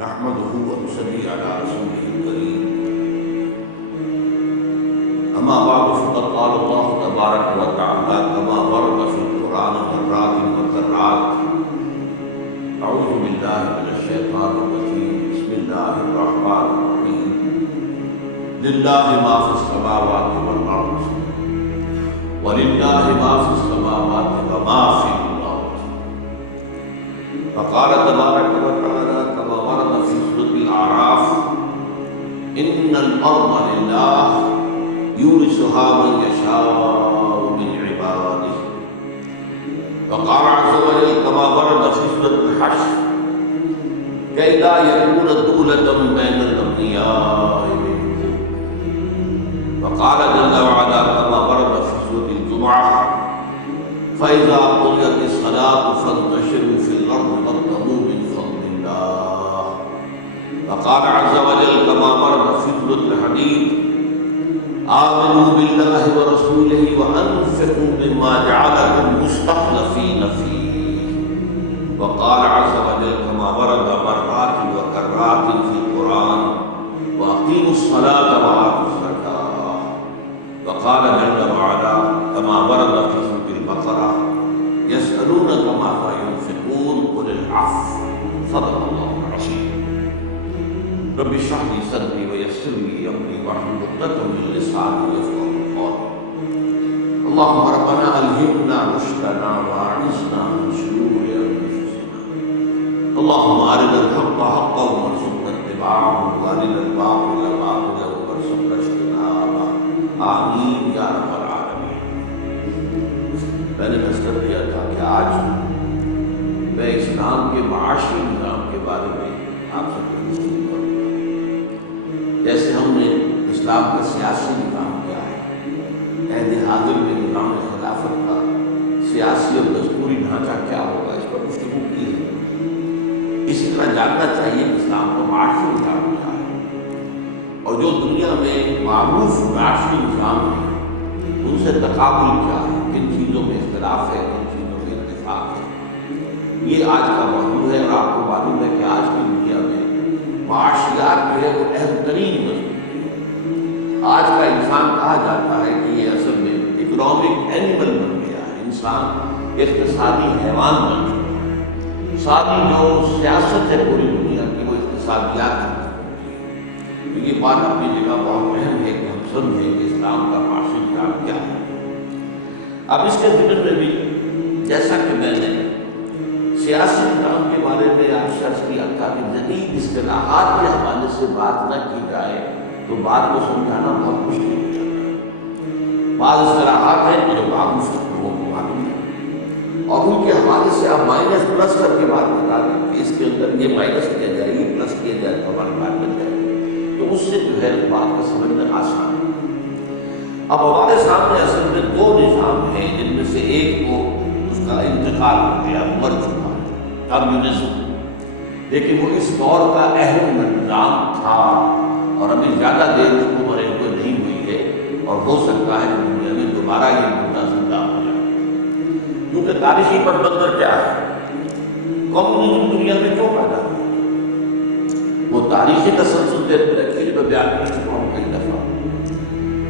نحمده ونصلي على رسوله الكريم اما بعد فقد قال الله تبارك وتعالى كما ورد في القرآن مرات وكرات اعوذ بالله من الشيطان الرجيم بسم الله الرحمن الرحيم لله ما في السماوات والارض ولله ما في السماوات وما في الارض فقال تبارك وتعالى كما ورد في سورة الأعراف إن الأرض لله يورثها من يشاء من عباده وقال عز وجل كما ورد في سورة الحشر كي لا يكون دولة بين الأغنياء منكم وقال جل وعلا كما ورد في سورة الجمعة فإذا قضيت الصلاة فانتشروا في الأرض وابتغوا من فضل الله وقال عز وجل كما ورد في سورة الحديد آمنوا بالله ورسوله وأنفقوا مما جعلكم مستخلفين فيه وقال عز وجل كما ورد مرات وكرات في القرآن وأقيموا الصلاة وآتوا الزكاة وقال جل وعلا كما ورد في سورة البقرة يسألونك ماذا ينفقون قل العفو صدق الله العظيم رب اشرح لي صدري ويسر لي امري واحلل عقدة من لساني يفقهوا قولي اللهم ربنا الهمنا رشدنا واعذنا من شرور انفسنا اللهم ارنا الحق حقا وارزقنا اتباعه وارنا الباطل باطلا وارزقنا اجتنابه آمين یا رب العالمین۔ میں نے نصرت دیا تھا کہ آج میں اسلام کے معاشی نظام کے بارے میں آپ سے گفتگو کروں۔ جیسے ہم نے اسلام کا سیاسی نظام کیا ہے، عہد حاضر میں نظام خلافت کا سیاسی اور دستوری ڈھانچہ کیا ہوگا، اس پر گفتگو کی ہے۔ اسی طرح جاننا چاہیے کہ اسلام کا معاشی نظام کیا ہے اور جو دنیا میں معروف معاشی نظام ہے ان سے تقابل کیا ہے، کن چیزوں میں اختلاف ہے، کن چیزوں میں اتفاق ہے۔ یہ آج کا موضوع ہے اور آپ کو معلوم ہے کہ آج کی دنیا میں معاشیات جو ہے وہ اہم ترین موضوع ہے۔ آج کا انسان کہا جاتا ہے کہ یہ اصل میں اکنامک اینیمل بن گیا ہے، انسان اقتصادی حیوان بن چکا ہے۔ ساری جو سیاست ہے پوری دنیا کی وہ اقتصادیات ہے۔ تو یہ بات اپنی جگہ بہت اہم ہے کہ ہم سمجھیں کہ اسلام کا معاشی نظام کیا ہے۔ اب اس کے ذکر میں بھی جیسا کہ میں نے سیاسی نظام کے بارے میں آپ سے عرض کیا تھا کہ جدید اصطلاحات کے حوالے سے بات نہ کی جائے تو بات کو سمجھانا بہت مشکل ہو جاتا ہے۔ بعض اصطلاحات ہیں جو معروف لوگوں کو معلوم ہے اور ان کے حوالے سے آپ مائنس پلس کر کے بات بتا دیں کہ اس کے اندر یہ مائنس کیا جائے یہ پلس کیا جائے تو ہماری بات بن جائے تو اس سے جو ہے بات کا سمجھنا آسان ہے۔ اب ہمارے سامنے اصل میں دو نظام ہیں جن میں سے ایک کو اس کا انتقال ہو گیا، مر چکا ہے، کمیونزم، لیکن وہ اس دور کا اہم نظام تھا اور ابھی زیادہ دیر اس کو مرے ہوئے نہیں ہوئی ہے اور ہو سکتا ہے کہ دنیا میں دوبارہ یہ مدعا زندہ ہو جائے۔ کیونکہ تاریخی پس منظر کیا ہے، کمیونزم دنیا میں کیوں پیدا ہوا؟ وہ تاریخی تسلسل دیتے رکھے جو بیان کر چکا ہوں کئی دفعہ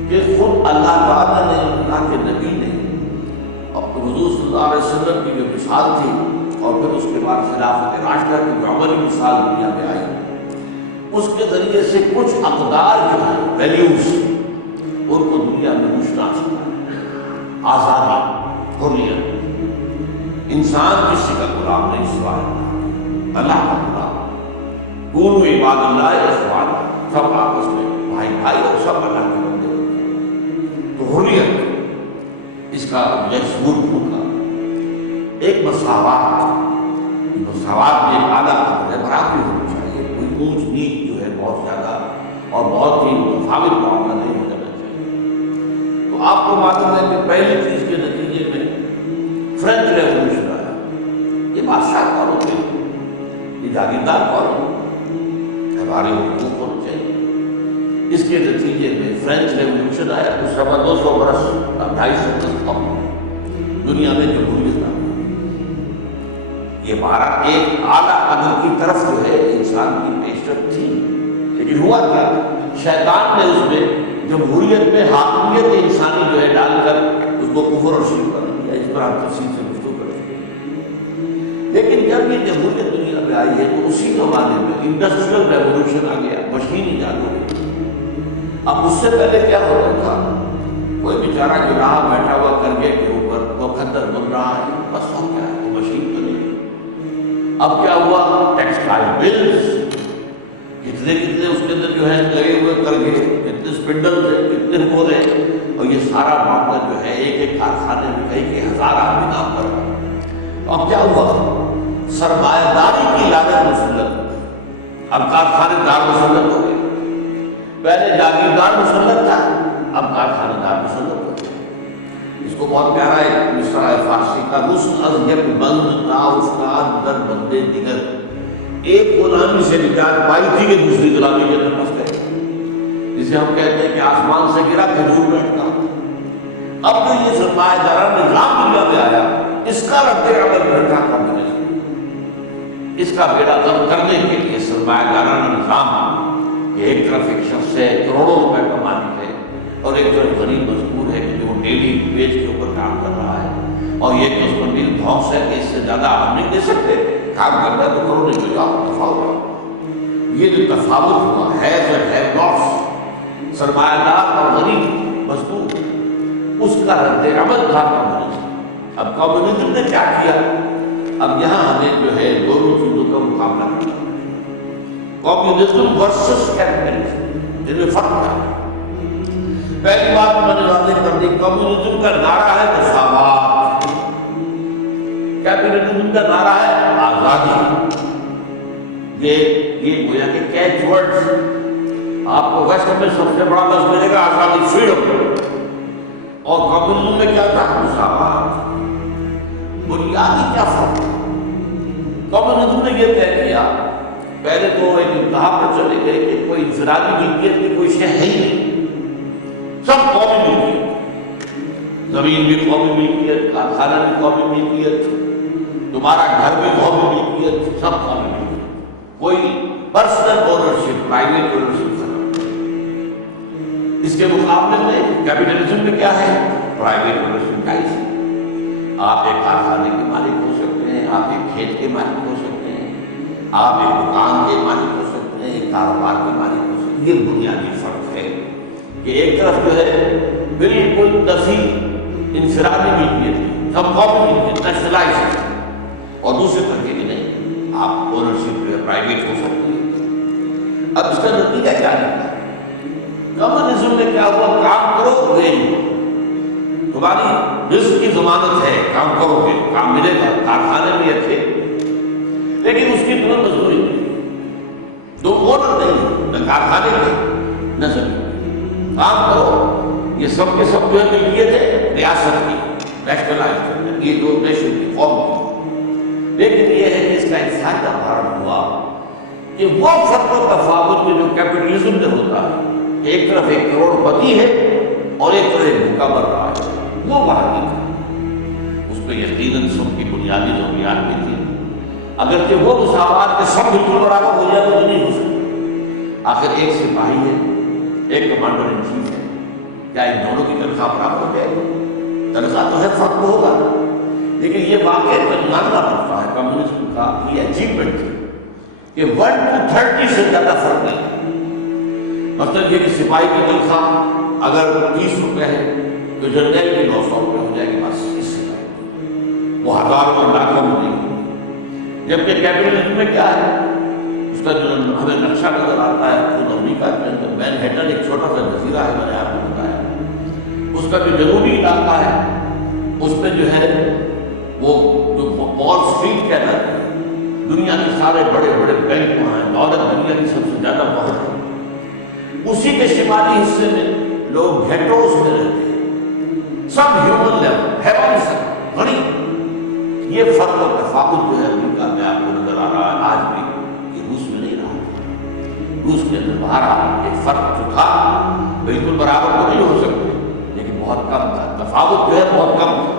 کہ خود اللہ تعالیٰ نے، اللہ کے نبی نے اور حضور صلی اللہ علیہ وسلم کی جو مثال تھی اور پھر اس کے بعد خلافت راشدہ کی جو عملی مثال دنیا میں آئی اس کے ذریعے سے کچھ اقدار جو ہیں ویلیوز ان کو دنیا میں مشنا سکتا ہے۔ آزادی، حریت، انسان کسی کا غلام نہیں سوائے اللہ کا غلام، کونوا عباد اللہ اخوانا، سب آپس میں بھائی بھائی اور سب اللہ کے بندے ہوتے ہیں۔ تو حریت اس کا ثبوت ہوگا، ایک مساوات میں اعلیٰ قدر ہے، برابری ہونی چاہیے، کوئی اونچ نیچ جو ہے بہت زیادہ اور بہت ہی متفاوت معاملہ نہیں ہو جانا چاہیے۔ تو آپ کو معلوم ہے کہ پہلی چیز کے نتیجے میں فرینچ ریولوشن آیا۔ یہ بادشاہ کون ہوتے ہیں، یہ جاگیردار کون ہوتے ہیں، ہمارے حقوق ہونے چاہیے۔ اس کے نتیجے میں فرینچ ریولوشن آیا تو 200 برس 250 برس دنیا میں جمہوریت آ گئی۔ یہ ہمارا ایک اعلیٰ قدر کی طرف جو ہے انسان کی پیشرفت تھی، لیکن ہوا کیا؟ شیطان نے اس میں جمہوریت میں حاکمیت انسانی جو ہے ڈال کر اس کو کفر اور شرک کر دیا۔ اس پر ہم تفصیل سے گفتگو کرتے ہیں۔ لیکن جب یہ جمہوریت دنیا میں آئی ہے تو اسی زمانے میں انڈسٹریل ریولوشن آ گیا، مشین ایجاد ہو گئی۔ اب اس سے پہلے کیا ہوتا تھا؟ کوئی بیچارہ جو رہا بیٹھا ہوا کرگے کے اوپر وہ کھدر بن رہا ہے، بس ہو کیا ہے، وہ مشین تو نہیں۔ اب کیا ہوا؟ ٹیکسٹائل ملز، کتنے اس کے اندر جو ہے لگے ہوئے کرگے، کتنے اسپنڈل تھے، کتنے وہ تھے، اور یہ سارا معاملہ جو ہے ایک ایک کارخانے میں کئی ہزار آدمی کام کر رہا ہے۔ اب کیا ہوا؟ سرمایہ داری کی لاگت مسلط ہو گئی، اب کارخانے دار مسلط ہو گئے۔ پہلے جاگیردار مسلط تھا، اب کارخانہ دار مسلط ہو گئے۔ اس کو بہت پیارا ہے مصرع فارسی کا، رسل از یک بند تا افتاد در بندے دیگر، ایک غلامی سے نجات پائی تھی کہ دوسری غلامی کے اندر پھنس گئے، جسے ہم کہتے ہیں کہ آسمان سے گرا کھجور بیٹھتا۔ اب جو یہ سرمایہ دارانہ نظام دنیا میں آیا، اس کا رد عمل بیٹھا کمیونزم، اس کا بیڑا غرق کرنے کے لیے سرمایہ دارانہ نظام کہ ایک طرف ایک شخص ہے کروڑوں روپے کا مالک ہے، اور ایک طرف غریب مزدور ہے کہ جو ڈیلی ویج کے اوپر کام کر رہا ہے، اور یہ مستقبل بھونس ہے کہ اس سے زیادہ ہم نہیں دے سکتے، کام کرنا ہے تو کرو، نہیں تو جاؤ، تفاوت۔ یہ جو تفاوت ہوا ہیز اینڈ ہیو ناٹس، سرمایہ دار اور غریب مزدور، اس کا رد عمل تھا کمیونزم۔ اب کمیونزم نے کیا کیا؟ اب یہاں ہمیں جو ہے دونوں چیزوں کا مقابلہ کرنا ہے، کمیونزم ورسس کیپٹلزم، جن میں فرق تھا۔ پہلی بات میں نے واضح کر دی، کمیونزم کا نعرہ ہے مساوات، کیپٹلزم کا نعرہ ہے آزادی۔ یہ گویا کہ کیچ ورڈز، آپ کو ویسٹ میں سب سے بڑا لفظ ملے گا آزادی، فریڈم، اور کمیونزم میں کیا تھا؟ مساوات۔ بنیادی کیا فرق؟ کمیونزم نے یہ طے کیا، پہلے تو ایک انتہا پر چلے گئے کہ کوئی انفرادی ملکیت کی کوئی شے ہے ہی نہیں، سب قومی ملکیت، زمین بھی قومی ملکیت، کارخانہ بھی قومی ملکیت، تمہارا گھر بھی قومی ملکیت، سب قومی ملکیت، کوئی پرسنل اونرشپ، پرائیویٹ اونرشپ ختم۔ اس کے مقابلے میں کیپٹلزم میں کیا ہے؟ پرائیویٹ اونرشپ کا ہی۔ آپ ایک کارخانے کے مالک ہو سکتے ہیں، آپ ایک کھیت کے مالک ہو سکتے ہیں، آپ ایک دکان کے مالک ہو سکتے ہیں، ایک کاروبار کے مالک ہو سکتے ہیں۔ یہ بنیادی فرق ہے کہ ایک طرف جو ہے بالکل نفی انفرادی ملکیت ہے، سب قومی ملکیت، نیشنلائز، اور دوسرے طرح کے نہیں، آپ اونرشپ جو ہے پرائیویٹ ہو سکتے ہیں۔ اب اس کا نتیجہ کیا نکلا؟ کمیونزم میں کیا ہوا؟ کام کرو گے، تمہاری رزق کی ضمانت ہے، کام کرو گے، کام ملے گا، کارخانے بھی اچھے، لیکن اس کی تمہیں مزدوری نہیں، تم اونر نہیں، نہ کارخانے کے نہ زمین، کام کرو۔ یہ سب کے سب جو ہے ملکیت ہے ریاست کی، نیشنلائز، یہ جو نیشن کی، قوم کی۔ لیکن یہ ہے کہ اس کا ایک فائدہ بھارت ہوا کہ وہ فرق و تفاوت جو کیپٹلزم میں ہوتا ہے، ایک طرف ایک کروڑ پتی ہے اور ایک طرف ایک بھوکا مر رہا ہے، وہ باہر نہیں تھا۔ اس پہ یقیناً سب کی بنیادی ضروریات بھی تھی، اگرچہ وہ مساوات کے سب بالکل برابر ہو جائے تو نہیں ہو سکتا۔ آخر ایک سپاہی ہے، ایک کمانڈر ان چیف ہے، کیا ان دونوں کی تنخواہ برابر ہو جائے گی؟ تنخواہ تو ہے، فرق تو ہوگا، لیکن یہ واقعہ ماننا پڑتا ہے کمیونزم کا یہ اچیومنٹ تھی کہ 1 to 30 سے زیادہ فرق نہیں۔ مطلب یہ کہ سپاہی کی تنخواہ اگر 30 روپے ہے تو جنرل کی 900 روپے ہو جائے گی، بس اس سے وہ ہزاروں اور لاکھوں میں نہیں۔ جبکہ کیپٹلزم میں کیا ہے؟ اس کا جو ہمیں نقشہ نظر آتا ہے خود امریکہ کے اندر، مینہٹن ایک چھوٹا سا جزیرہ ہے، میں نے آپ کو بتایا، اس کا جو جنوبی علاقہ ہے اس میں جو ہے وہ جو وال اسٹریٹ کہلاتا ہے، دنیا کے سارے بڑے بڑے بینک وہاں ہیں، دولت دنیا کی سب سے زیادہ وہاں ہے۔ اسی کے شمالی حصے میں لوگ گھیٹوز میں رہتے ہیں، سب ہیومن لیول، ہیومن سے غریب۔ یہ فرق اور تفاوت جو ہے امریکہ میں آپ کو نظر آ رہا ہے آج بھی، یہ روس میں نہیں رہا۔ روس کے اندر باہر ایک فرق جو تھا، بالکل برابر تو نہیں ہو سکتے لیکن بہت کم تھا، تفاوت جو ہے بہت کم تھا۔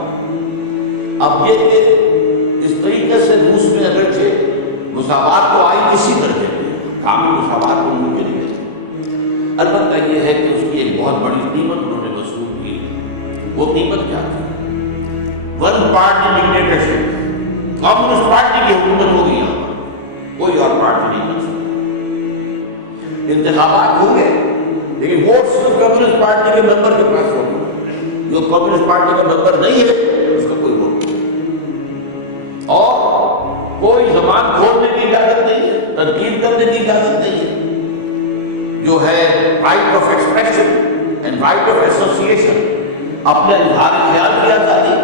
اب یہ کہ اس طریقے سے روس میں مساوات تو آئی کسی درجے میں، کامل مساوات تو ممکن نہیں ہے۔ البتہ یہ ہے کہ اس کی ایک بہت بڑی قیمت انہوں نے وصول کی۔ وہ قیمت کیا تھی؟ One party dictatorship, communist party کی حکومت ہو گئی یہاں پر، کوئی اور پارٹی نہیں بن سکتی۔ انتخابات ہوں گے لیکن ووٹ صرف کمیونسٹ پارٹی کے ممبر کے پاس ہوگا، جو کمیونسٹ پارٹی کا ممبر نہیں ہے اس کا کوئی ووٹ نہیں، اور کوئی زبان کھولنے کی اجازت نہیں ہے، تنقید کرنے کی اجازت نہیں ہے۔ جو ہے right of expression and right of association, اپنے اظہار خیال کی آزادی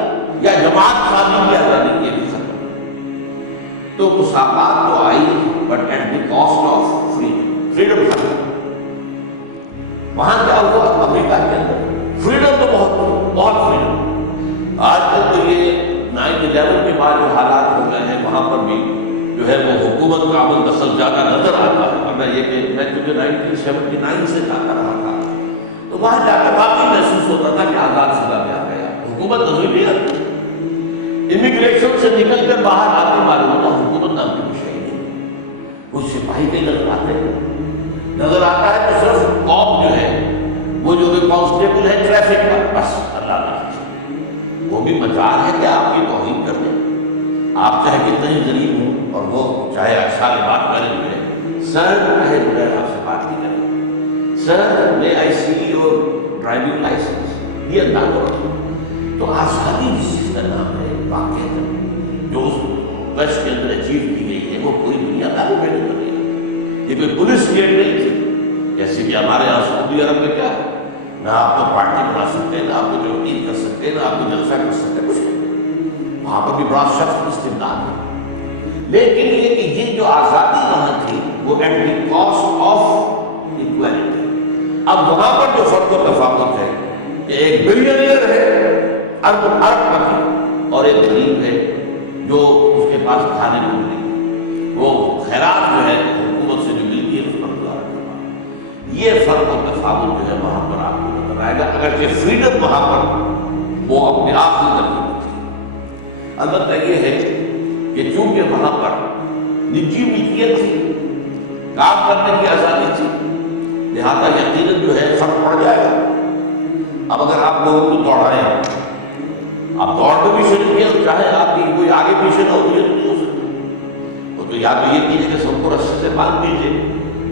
یا جماعت سازی کی آزادی، یہ بھی ختم۔ تو مساوات تو آئی but at the cost of freedom ختم۔ وہاں کیا ہوا امریکہ کے اندر؟ فریڈم تو بہت فریڈم۔ آج کل تو یہ 9/11 کے بعد جو حالات ہو گئے ہیں وہاں پر بھی جو ہے وہ حکومت کا عمل دخل زیادہ نظر آتا ہے۔ ورنہ یہ کہ میں کیونکہ 1979 سے جاتا رہا تھا تو وہاں جا کر واقعی محسوس ہوتا تھا کہ آزاد سزا میں آ گیا، حکومت نظر نہیں آتی۔ امیگریشن سے نکل کر باہر آتے معلوم ہوتا حکومت نام کی کچھ ہے نہیں، کچھ سپاہی کہیں نظر آتے ہیں، نظر آتا ہے تو صرف قوم جو ہے وہ جو کہ کانسٹیبل ہے ٹریفک کا، بس اللہ تعالیٰ وہ بھی مجال ہے کہ آپ کی توہین کر دیں۔ آپ چاہے کتنے ہی ذلیل ہوں اور وہ چاہے اچھا بات کریں ہوئے، سر کہے بغیر آپ سے بات نہیں کریں، سر میں آئی سی اور ڈرائیونگ لائسنس یہ انداز کرو۔ تو آزادی جس چیز کا نام ہے واقع جو اس ویسٹ کے اندر اچیو کی گئی ہے وہ پوری دنیا داری میں نہیں بنی ہے۔ یہ کوئی پولیس اسٹیٹ نہیں تھی جیسے کہ ہمارے یہاں سعودی عرب میں کیا ہے، نہ آپ کو پارٹی بنا سکتے، نہ آپ کو تنقید کر سکتے، نہ آپ کو جلسہ کر سکتے، کچھ نہیں۔ وہاں پر بھی بڑا شخص استبداد ہے، لیکن یہ کہ یہ جو آزادی وہاں تھی وہ at the cost of equality. اب وہاں پر جو فرق و تفاوت ہے کہ ایک بلینئر ہے ارب پتی اور ایک غریب ہے جو اس کے پاس کھانے کو نہیں، وہ خیرات جو ہے حکومت سے جو ملتی ہے اس پر گزارا کرتا۔ یہ فرق و تفاوت جو ہے وہاں پر آپ کو نظر آئے گا، اگرچہ فریڈم وہاں پر وہ اپنے آپ سے ترقی تھی۔ البتہ یہ ہے کہ چونکہ وہاں پر نجی ملکیت تھی، کام کرنے کی آزادی تھی، لہذا یقیناً جو ہے فرق پڑ جائے گا۔ اب اگر آپ لوگوں کو دوڑائیں، آپ دوڑ میں بھی شریک ہیں، چاہے آپ کی کوئی آگے پیچھے نہ ہو تو نہیں ہو سکتی، وہ تو یا تو یہ کیجیے کہ سب کو رسے سے باندھ دیجیے،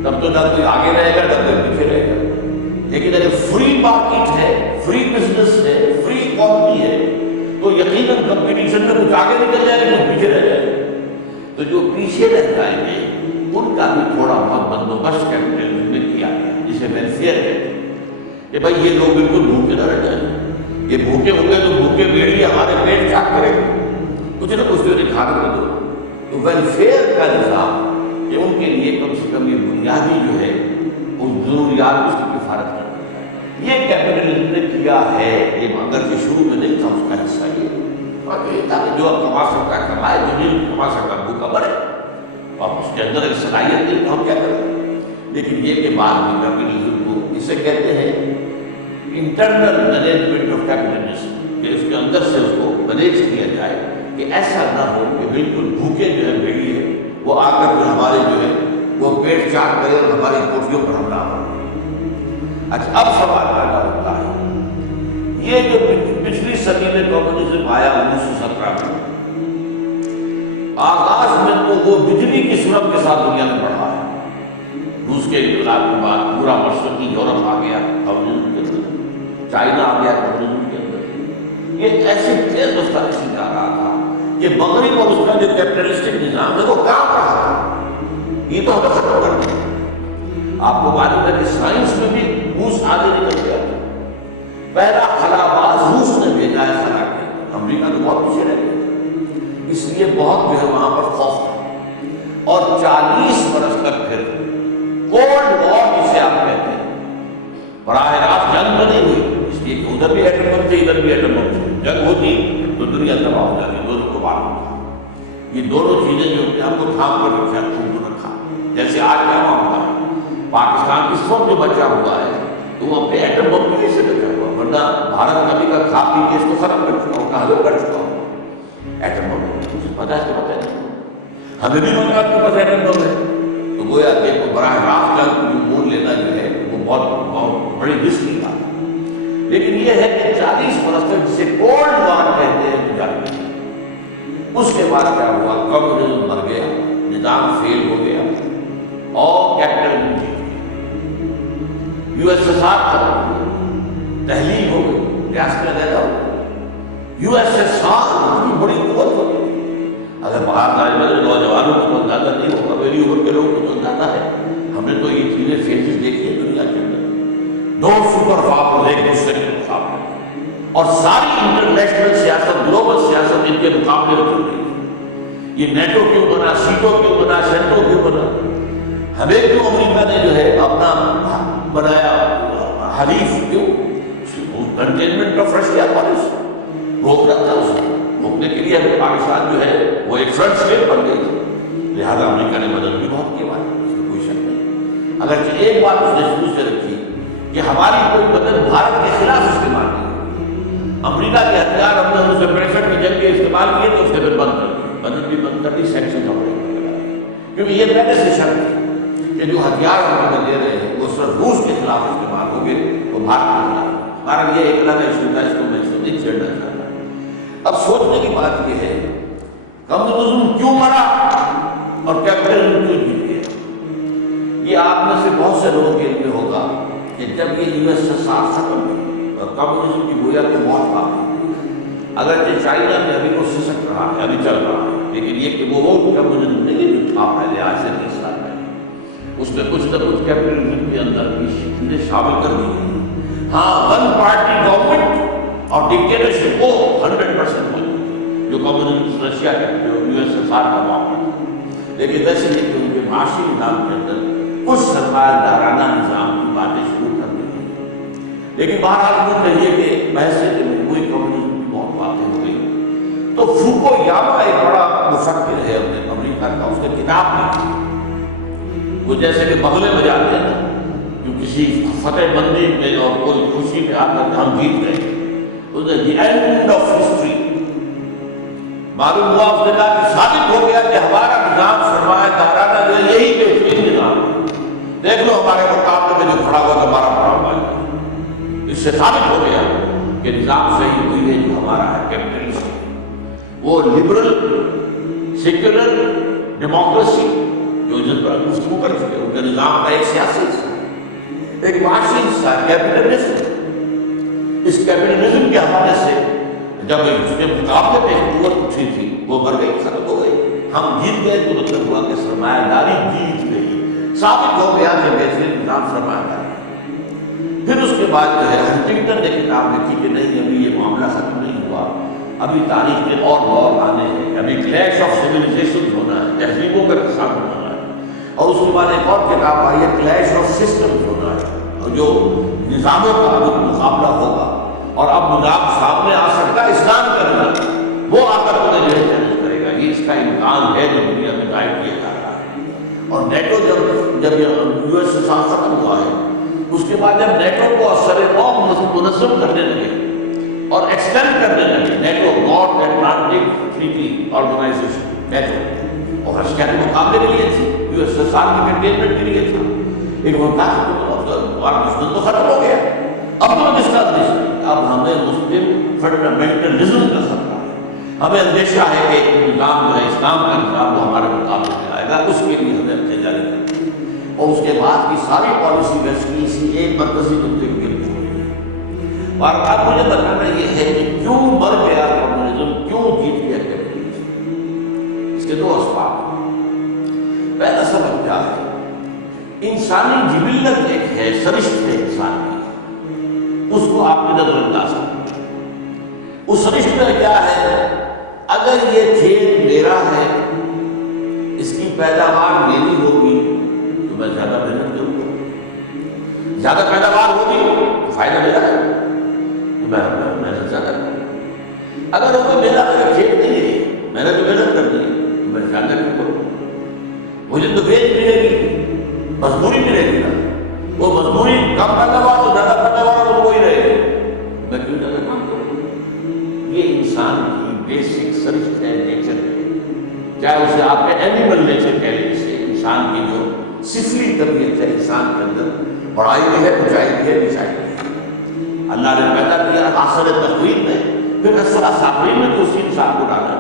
تب تو نہ کوئی آگے رہے گا نہ کوئی پیچھے رہے گا۔ لیکن اگر فری مارکیٹ ہے، فری بزنس ہے، فری اکانومی ہے تو یقیناً کمپٹیشن میں کچھ آگے نکل جائے گا، کچھ پیچھے رہ جائے گا۔ تو جو پیچھے رہ جائیں گے ان کا بھی تھوڑا بہت بندوبست کیپٹلزم میں کیا گیا، جسے ویلفیئر کہتے ہیں کہ بھائی یہ لوگ بالکل بھوکے نہ رہ جائیں، یہ بھوکے ہوں گے تو بھوکے بیڑی ہمارے پیٹ چاک کرے گا، کچھ نہ کچھ تو کھانے کو دو۔ تو ویلفیئر کا نظام کہ ان کے لیے کم سے کم یہ بنیادی جو ہے ان ضروریات اس کی کفارت کرنا ہے، یہ کیپٹلزم نے کیا ہے۔ یہ اگر کہ شروع میں نہیں تھا اس کا حصہ یہ تاکہ جو کما سکتا ہے کمائے، جو نہیں کما سکتا بھوکا مرے، اور اس کے اندر ایک صلاحیت نہیں تو ہم کیا کریں۔ لیکن یہ کہ بعد میں کیپٹلزم کو اسے کہتے ہیں انٹرنل مینجمنٹ آف کیپٹلزم، کہ اس کے اندر سے اس کو مینیج کیا جائے کہ ایسا نہ ہو کہ بالکل بھوکے جو ہے بھیڑی ہے وہ آ کر جو ہمارے جو ہے وہ پیٹ چاک کرے اور ہماری کوٹھیوں پر حملہ ہو۔ اچھا اب سوال پیدا ہوتا ہے، یہ جو پچھلی صدی میں کمیونزم آیا 1917 میں، آغاز میں تو وہ بجلی کی سرنگ کے ساتھ دنیا میں بڑھا ہے۔ روس کے انقلاب کے بعد پورا مشرقی یورپ آ گیا کمیونزم کے اندر، چائنا آ گیا کمیونزم کے اندر۔ یہ ایسے تیز رفتاری سے جا رہا تھا کہ مغرب اور اس کا جو کیپٹلسٹک نظام ہے وہ کام رہا تھا، یہ تو ہمیں ختم کر دیا۔ آپ کو معلوم ہے کہ سائنس میں بھی روس آگے نکل گیا تھا، پہلا خلا باز روس نے بھیجا ہے خلا کے، امریکہ تو بہت پیچھے رہ گیا، اس لیے بہت جو ہے وہاں پر خوف تھا۔ اور 40 برس تک پھر کولڈ وار جسے آپ کہتے ہیں، براہ راست جنگ تو نہیں ہوئی، اس لیے کہ ادھر بھی ایٹم بم تھے ادھر بھی ایٹم بم تھے، جنگ ہوتی تو دنیا تباہ ہو جاتی، دونوں کو معلوم تھا۔ یہ دونوں چیزیں جو اپنے آپ کو تھام کر رکھا خوب رکھا، جیسے آج کیا معاملہ ہے، پاکستان اس وقت جو بچا ہوا ہے تو وہ اپنے ایٹم بم کی وجہ سے بچا ہوا، ورنہ بھارت کبھی کا کھا پی کے اس کو ختم کر چکا ہو، ختم کر چکا ہو ایٹم بم، پتہ ہے اس کے پتہ نہیں۔ ہمیں بھی مقام کے پاس ہے تو گویا کہ براہ راست کا مول لینا جو ہے وہ بہت بڑی رسک کی بات ہے. لیکن یہ ہے کہ 40 برس تک جسے کولڈ وار کہتے ہیں تو جاری ہے. اس کے بعد کیا ہوا؟ کمیونزم مر گیا، نظام فیل ہو گیا اور کیپٹلزم جیت گیا. یو ایس ایس آر ختم، تحلیل ہو گئی، ریاستیں علیحدہ ہو گئی. یو ایس ایس آر کی بڑی قوت ہو گئی. اگر باہر نوجوانوں کو تو اندازہ نہیں ہوگا، میری عمر کے لوگوں کو تو اندازہ ہے. ہم نے تو یہ چیزیں فیزز دیکھی ہیں دنیا کے اندر. 2 سپر پاور ایک دوسرے کے مقابلے اور ساری انٹرنیشنل سیاست، گلوبل سیاست ان کے مقابلے میں چل رہی ہے. یہ نیٹو کیوں بنا، سیٹو کیوں بنا، سینٹو کیوں بنا؟ ہمیں کیوں امریکہ نے جو ہے اپنا بنایا حریف؟ کیوں؟ کنٹینمنٹ آف رشیا پالیسی روک رکھا تھا. اس کو روکنے کے لیے ہمیں پاکستان جو ہے وہ ایک فرنٹ اسٹیٹ بن گئی تھی. لہٰذا امریکہ نے مدد بھی بہت کی ہماری، اس میں کوئی شک نہیں. اگرچہ ایک بات اس نے شروع سے رکھی کہ ہماری کوئی مدد بھارت کے خلاف استعمال نہیں. امریکہ کے ہتھیار ہم نے 1965 کی جنگ کے استعمال کیے تو اس نے پھر بند کر دی، مدد بھی بند کر دی، سینکشن ہم نے لگا دی. کیونکہ یہ پہلے سے شرط تھی کہ جو ہتھیار ہم دے رہے ہیں وہ صرف روس کے خلاف استعمال ہوں گے، وہ بھارت کے خلاف. بھارت یہ ایک الگ ایشو تھا، اس کو میں نہیں چھیڑنا چاہتا. اب سوچنے کی بات یہ ہے کمیونزم کیوں مرا اور کیپٹلزم کیوں جیت گیا. یہ آپ میں سے بہت سے لوگوں کے لیے ہوگا کہ جب یہ یو ایس ایس آر ختم ہوئی اور کمیونزم کی گویا کو موت پاتی، اگرچہ چائنا میں ابھی وہ سسک رہا ہے، ابھی چل رہا ہے، لیکن یہ کہ وہ کمیونزم نہیں ہے جو تھا پہلے آج سے 30 سال پہلے. اس میں کچھ نہ کچھ کیپٹلزم کے اندر بھی چیزیں شامل کر دی گئی. ہاں، ون پارٹی گورنمنٹ اور ڈکٹیٹرشپ وہ 100% ہوئی جو کمیونزم رشیا کا، جو یو ایس ایس آر کا معاملہ تھا. لیکن ویسے ہی کہ ان کے معاشی نظام کے اندر کچھ سرمایہ دارانہ نظام کی باتیں شروع کر دی گئی. لیکن بہرحال وہ کہیے کہ بحث سے کوئی کمیونزم کی بہت باتیں ہو گئی. تو فوکویاما ایک بڑا مفکر ہے امریکہ کا، اس نے کتاب لکھی. وہ جیسے کہ بغلے بجاتے ہیں نا، جو کسی فتح بندی میں اور کوئی خوشی میں آ کر ہم جیت گئے، دی اینڈ آف ہسٹری. معلوم ہوا اس نے کہا کہ ثابت ہو گیا کہ ہمارا نظام سرمایہ دارانہ جو ہے یہی بہترین نظام ہے. دیکھ لو ہمارے مقابلے میں جو کھڑا ہوا ہمارا پڑا ہوا ہے. اس سے ثابت ہو گیا کہ نظام صحیح ہوئی ہے جو ہمارا ہے کیپٹلسٹ. وہ لبرل سیکولر ڈیموکریسی جو جن پر گفتگو کر چکے ان کے نظام کا ایک سیاسی حصہ، ایک معاشی حصہ کیپٹلزم. اس کیپٹلزم کے حوالے سے جب اس کے مقابلے میں قوت اٹھی تھی وہ مر گئی، ختم ہو گئی. ہم جیت گئے تو مطلب ہوا کہ سرمایہ داری جیت گئی. ثابت ہو گیا کہ بہترین نظام سرمایہ داری. پھر اس کے بعد جو ہے ہنٹنگٹن نے کتاب لکھی کہ نہیں، ابھی یہ معاملہ ختم نہیں ہوا، ابھی تاریخ کے اور دور آنے ہیں، ابھی کلیش آف سیویلائزیشن ہونا ہے، تہذیبوں کا تصادم ہونا ہے. اور اس کے بعد ایک اور کتاب آئی ہے کلیش آف سسٹمز ہونا ہے، اور جو نظاموں کا ابھی مقابلہ ہوگا اور اب نظام سامنے آ سکتا ہے اسلام کا نظام، وہ آ کر تمہیں جو ہے چیلنج کرے گا. یہ اس کا امکان ہے جو دنیا میں قائم کیا جا رہا ہے. اور نیٹو جب یو ایس ایس آر ختم ہوا ہے، اس کے بعد جب نیٹو کو سرعام منظم کرنے لگے اور ایکسٹینڈ کرنے لگے، NATO North Atlantic Treaty Organization NATO, اور رشیا کے مقابلے کے لیے تھی، یو ایس ایس آر کے کنٹینمنٹ کے لیے تھا. ایک وقت ہمارا دشمن تو ختم ہو گیا، اب تو پاکستان اب ہمیں مسلم فنڈامنٹلزم کا خطرہ ہے. ہمیں اندیشہ ہے کہ نظام جو ہے اسلام کا نظام وہ ہمارے مقابلے میں آئے گا، اس کے لیے ہمیں تیاری کرنی ہے. اور اس کے بعد کی ساری پالیسی بیس کی اسی ایک مرکزی نقطے کے لیے ہو رہی ہے. اور اب مجھے بتانا یہ ہے کہ کیوں مر گیا کمیونزم، کیوں جیت گیا کیپٹلزم. اس کے 2 اسباب ہیں. پہلا سبب کیا ہے؟ انسانی جبلت ایک ہے، سرشت ہے انسان کی، اس کو آپ نے نظر انداز کر. اس سرشت میں کیا ہے؟ اگر یہ کھیت میرا ہے، اس کی پیداوار میری ہوگی تو میں زیادہ محنت کروں گا. زیادہ پیداوار ہوگی تو فائدہ میرا ہے تو میں محنت زیادہ کروں گا. اگر وہ میرا کھیت نہیں ہے، میں نے تو محنت کرنی ہے تو میں زیادہ نہیں کروں گا. مجھے تو ویج ملے گی، مزدوری ملے گی نا، وہ مزدوری کم پیداوار تو زیادہ پیداوار تو وہی رہے گی، میں کیوں زیادہ کام کروں. یہ انسان کی بیسک سرشت ہے، نیچر ہے. چاہے اسے آپ کے اینیمل تربیت ہے انسان کے اندر، بڑائی بھی ہے، اونچائی بھی ہے، نچائی بھی ہے۔ اللہ نے پیدا کیا آخر تقویم میں، پھر اسفل سافلین میں تو اسی انسان کو ڈالا،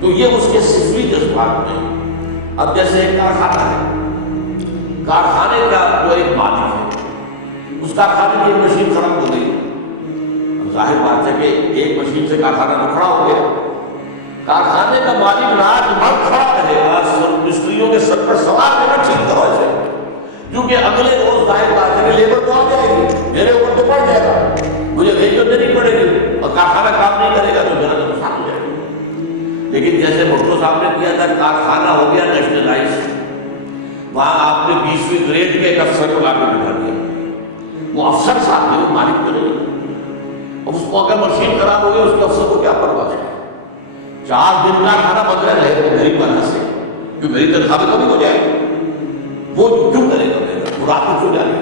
تو یہ اس کے سفلی جذبات میں۔ اب جیسے ایک کارخانہ ہے، کارخانے کا جو ایک مالک ہے، اس کارخانے کی ایک مشین خراب ہو گئی، اب ظاہر بات ہے کہ ایک مشین سے کارخانہ تو کھڑا ہو گیا، کارخانے کا مالک رات بھر کھڑا رہے گا مستریوں کے سر پر سوار دینا ٹھیک طرح سے، کیونکہ اگلے روز ظاہر بات ہے کہ لیبر تو آ جائے گی، میرے اوپر تو پڑ جائے گا، مجھے بھیج تو دینی پڑے گی، اور کارخانہ کام نہیں کرے گا تو میرا تو نقصان ہو جائے گا۔ لیکن جیسے بھٹو صاحب نے کیا تھا، کارخانہ ہو گیا نیشنلائز، وہاں آپ نے 20ویں گریڈ کے ایک افسر کو لا کے بٹھا دیا، وہ افسر صاحب ہے، وہ مالک تو نہیں، اب اس کو اگر مشین خراب ہو گئی اس کے افسر کو کیا پرواہ ہے، 4 دن کا کھانا بند رہے غریب والا سے، کیوں میری تنخواہ میں کمی ہو جائے، وہ کیوں کرے گا، میرا وہ رات کو کیوں جائے گا،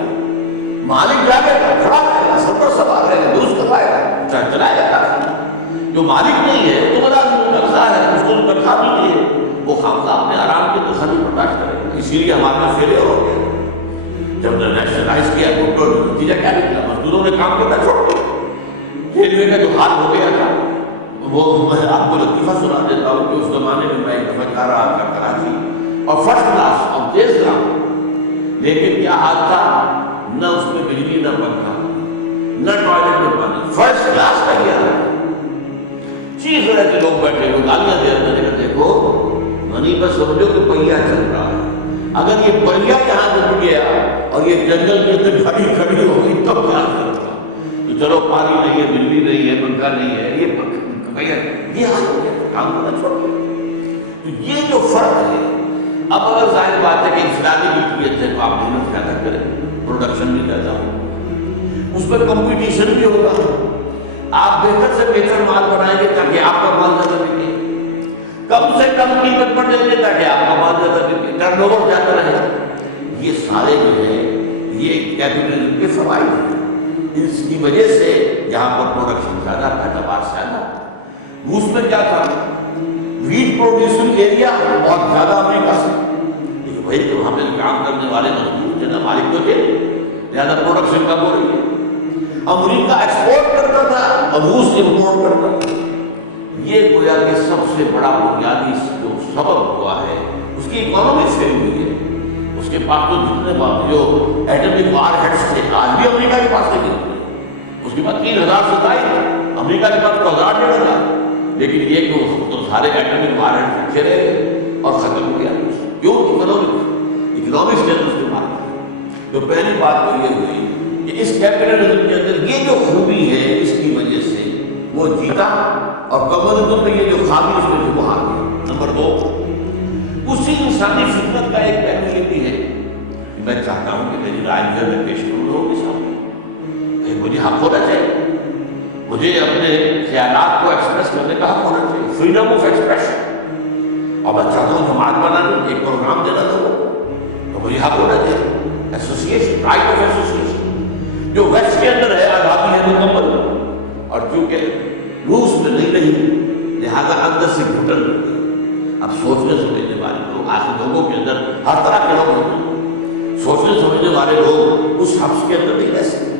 مالک جا کے کھڑا رہے گا، سب پر سوار رہے گا، درست کروائے گا، چلائے گا کارخانہ۔ جو مالک نہیں ہے تو بڑا تنخواہ ہے، اس کو تنخواہ بھی نہیں ہے، وہ خامخواہ اپنے آرام کی تسلی برداشت کرے گا، اسی لیے ہمارا فیلئر ہو گیا۔ جب نے نیشنلائز کیا تو نتیجہ کیا نکلا، مزدوروں نے کام کرنا چھوڑ دیا، ریلوے کا جو حال ہو گیا تھا، وہ میں آپ کو لطیفہ سنا دیتا ہوں کہ اس زمانے میں ایک دفعہ جا رہا تھا کراچی، اور فرسٹ کلاس اور تیز گراؤنڈ، لیکن کیا حال تھا، نہ اس میں بجلی نہ پنکھا نہ ٹوائلٹ میں پانی، فرسٹ کلاس کا کیا ہے، چیز رہے تھے لوگ بیٹھے ہوئے گالیاں دے رہے تھے، دیکھو منی بس سمجھو کہ پہیا چل رہا ہے، اگر یہ پہیا یہاں رک گیا اور یہ جنگل کے اندر گھڑی کھڑی ہو گئی تب کیا کرتا، تو چلو پانی نہیں ہے، بجلی نہیں ہے، پنکھا نہیں ہے، یہ پہیا یہ حال ہو گیا، کام کرنا چھوڑ دیا۔ تو یہ جو فرق ہے، اب اگر ظاہر بات ہے کہ انفرادی ملکیت ہے تو آپ محنت پیدا کریں، پروڈکشن بھی پیدا ہو، اس پر کمپٹیشن بھی ہوگا، آپ بہتر سے بہتر مال بنائیں گے تاکہ آپ کا مال زیادہ بکے، کم سے کم قیمت پر دیں گے تاکہ آپ کا مال زیادہ بکے، ٹرن اوور زیادہ رہے۔ یہ سارے جو ہے یہ کیپٹلزم کے فوائد ہیں، اس کی وجہ سے یہاں پر پروڈکشن زیادہ، پیداوار زیادہ۔ روس میں کیا تھا، ویٹ پروڈیوسنگ ایریا بہت زیادہ امریکہ سے، لیکن وہی تو وہاں پہ کام کرنے والے مزدور جو نا مالک تو تھے، زیادہ پروڈکشن کم ہو رہی ہے۔ امریکہ ایکسپورٹ کرتا تھا اور روس امپورٹ کرتا تھا۔ یہ گویا کہ سب سے بڑا بنیادی جو سبب ہوا ہے، اس کی اکانومی فیل ہوئی ہے۔ اس کے پاس تو جتنے جو ایٹمک وار ہیڈس تھے آج بھی امریکہ کے پاس نہیں تھے، اس کے بعد 3000 ستائش، امریکہ کے پاس 1000 لیکن یہ تو سارے ایٹمک وار ہیڈس رکھے رہے اور ختم ہو گیا۔ کیوں؟ اکنامک اسٹیٹس کے بات۔ تو پہلی بات تو یہ ہوئی کہ اس کیپٹلزم کے اندر یہ جو خوبی ہے اس کی وجہ سے وہ جیتا، اور کمیونزم میں یہ جو خامی اس میں سے وہ ہار گیا۔ نمبر 2، اسی انسانی فطرت کا ایک پہلو یہ بھی ہے، میں چاہتا ہوں کہ میری رائے جو میں پیش کروں لوگوں کے سامنے، مجھے حق ہونا چاہیے، مجھے اپنے خیالات کو ایکسپریس کرنے کا حق ہونا چاہیے، فریڈم آف ایکسپریشن، اور میں چاہتا ہوں جماعت بنانے ایک پروگرام دینا تو مجھے حق ہونا چاہیے، ایسوسیشن، رائٹ آف ایسوسیشن، جو ویسٹ کے اندر ہے آزادی ہے مکمل، اور چونکہ روس میں نہیں رہی لہذا اندر سے گھٹن ہو گئی۔ اب سوچنے سمجھنے والے لوگ، آخر لوگوں کے اندر ہر طرح کے لوگ ہوتے ہیں، سوچنے سمجھنے والے لوگ اس حبس کے اندر نہیں رہ سکتے۔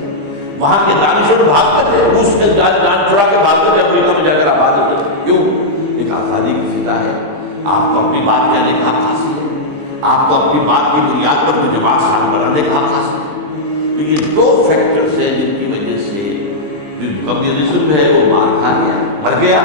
وہاں کے دانشور بھاگتے تھے، روس کے جان چھڑا کے بھاگتے تھے، امریکہ میں جا کر آباد ہوتے تھے۔ کیوں؟ ایک آزادی کی فضا ہے، آپ کو اپنی بات کہنے کا حق حاصل ہے، آپ کو اپنی بات کی بنیاد پر جماعت ساتھ بنانے کا حق حاصل ہے۔ تو یہ دو فیکٹرز ہیں جن کی وجہ سے جو کمیونزم ہے وہ مار کھا گیا، مر گیا،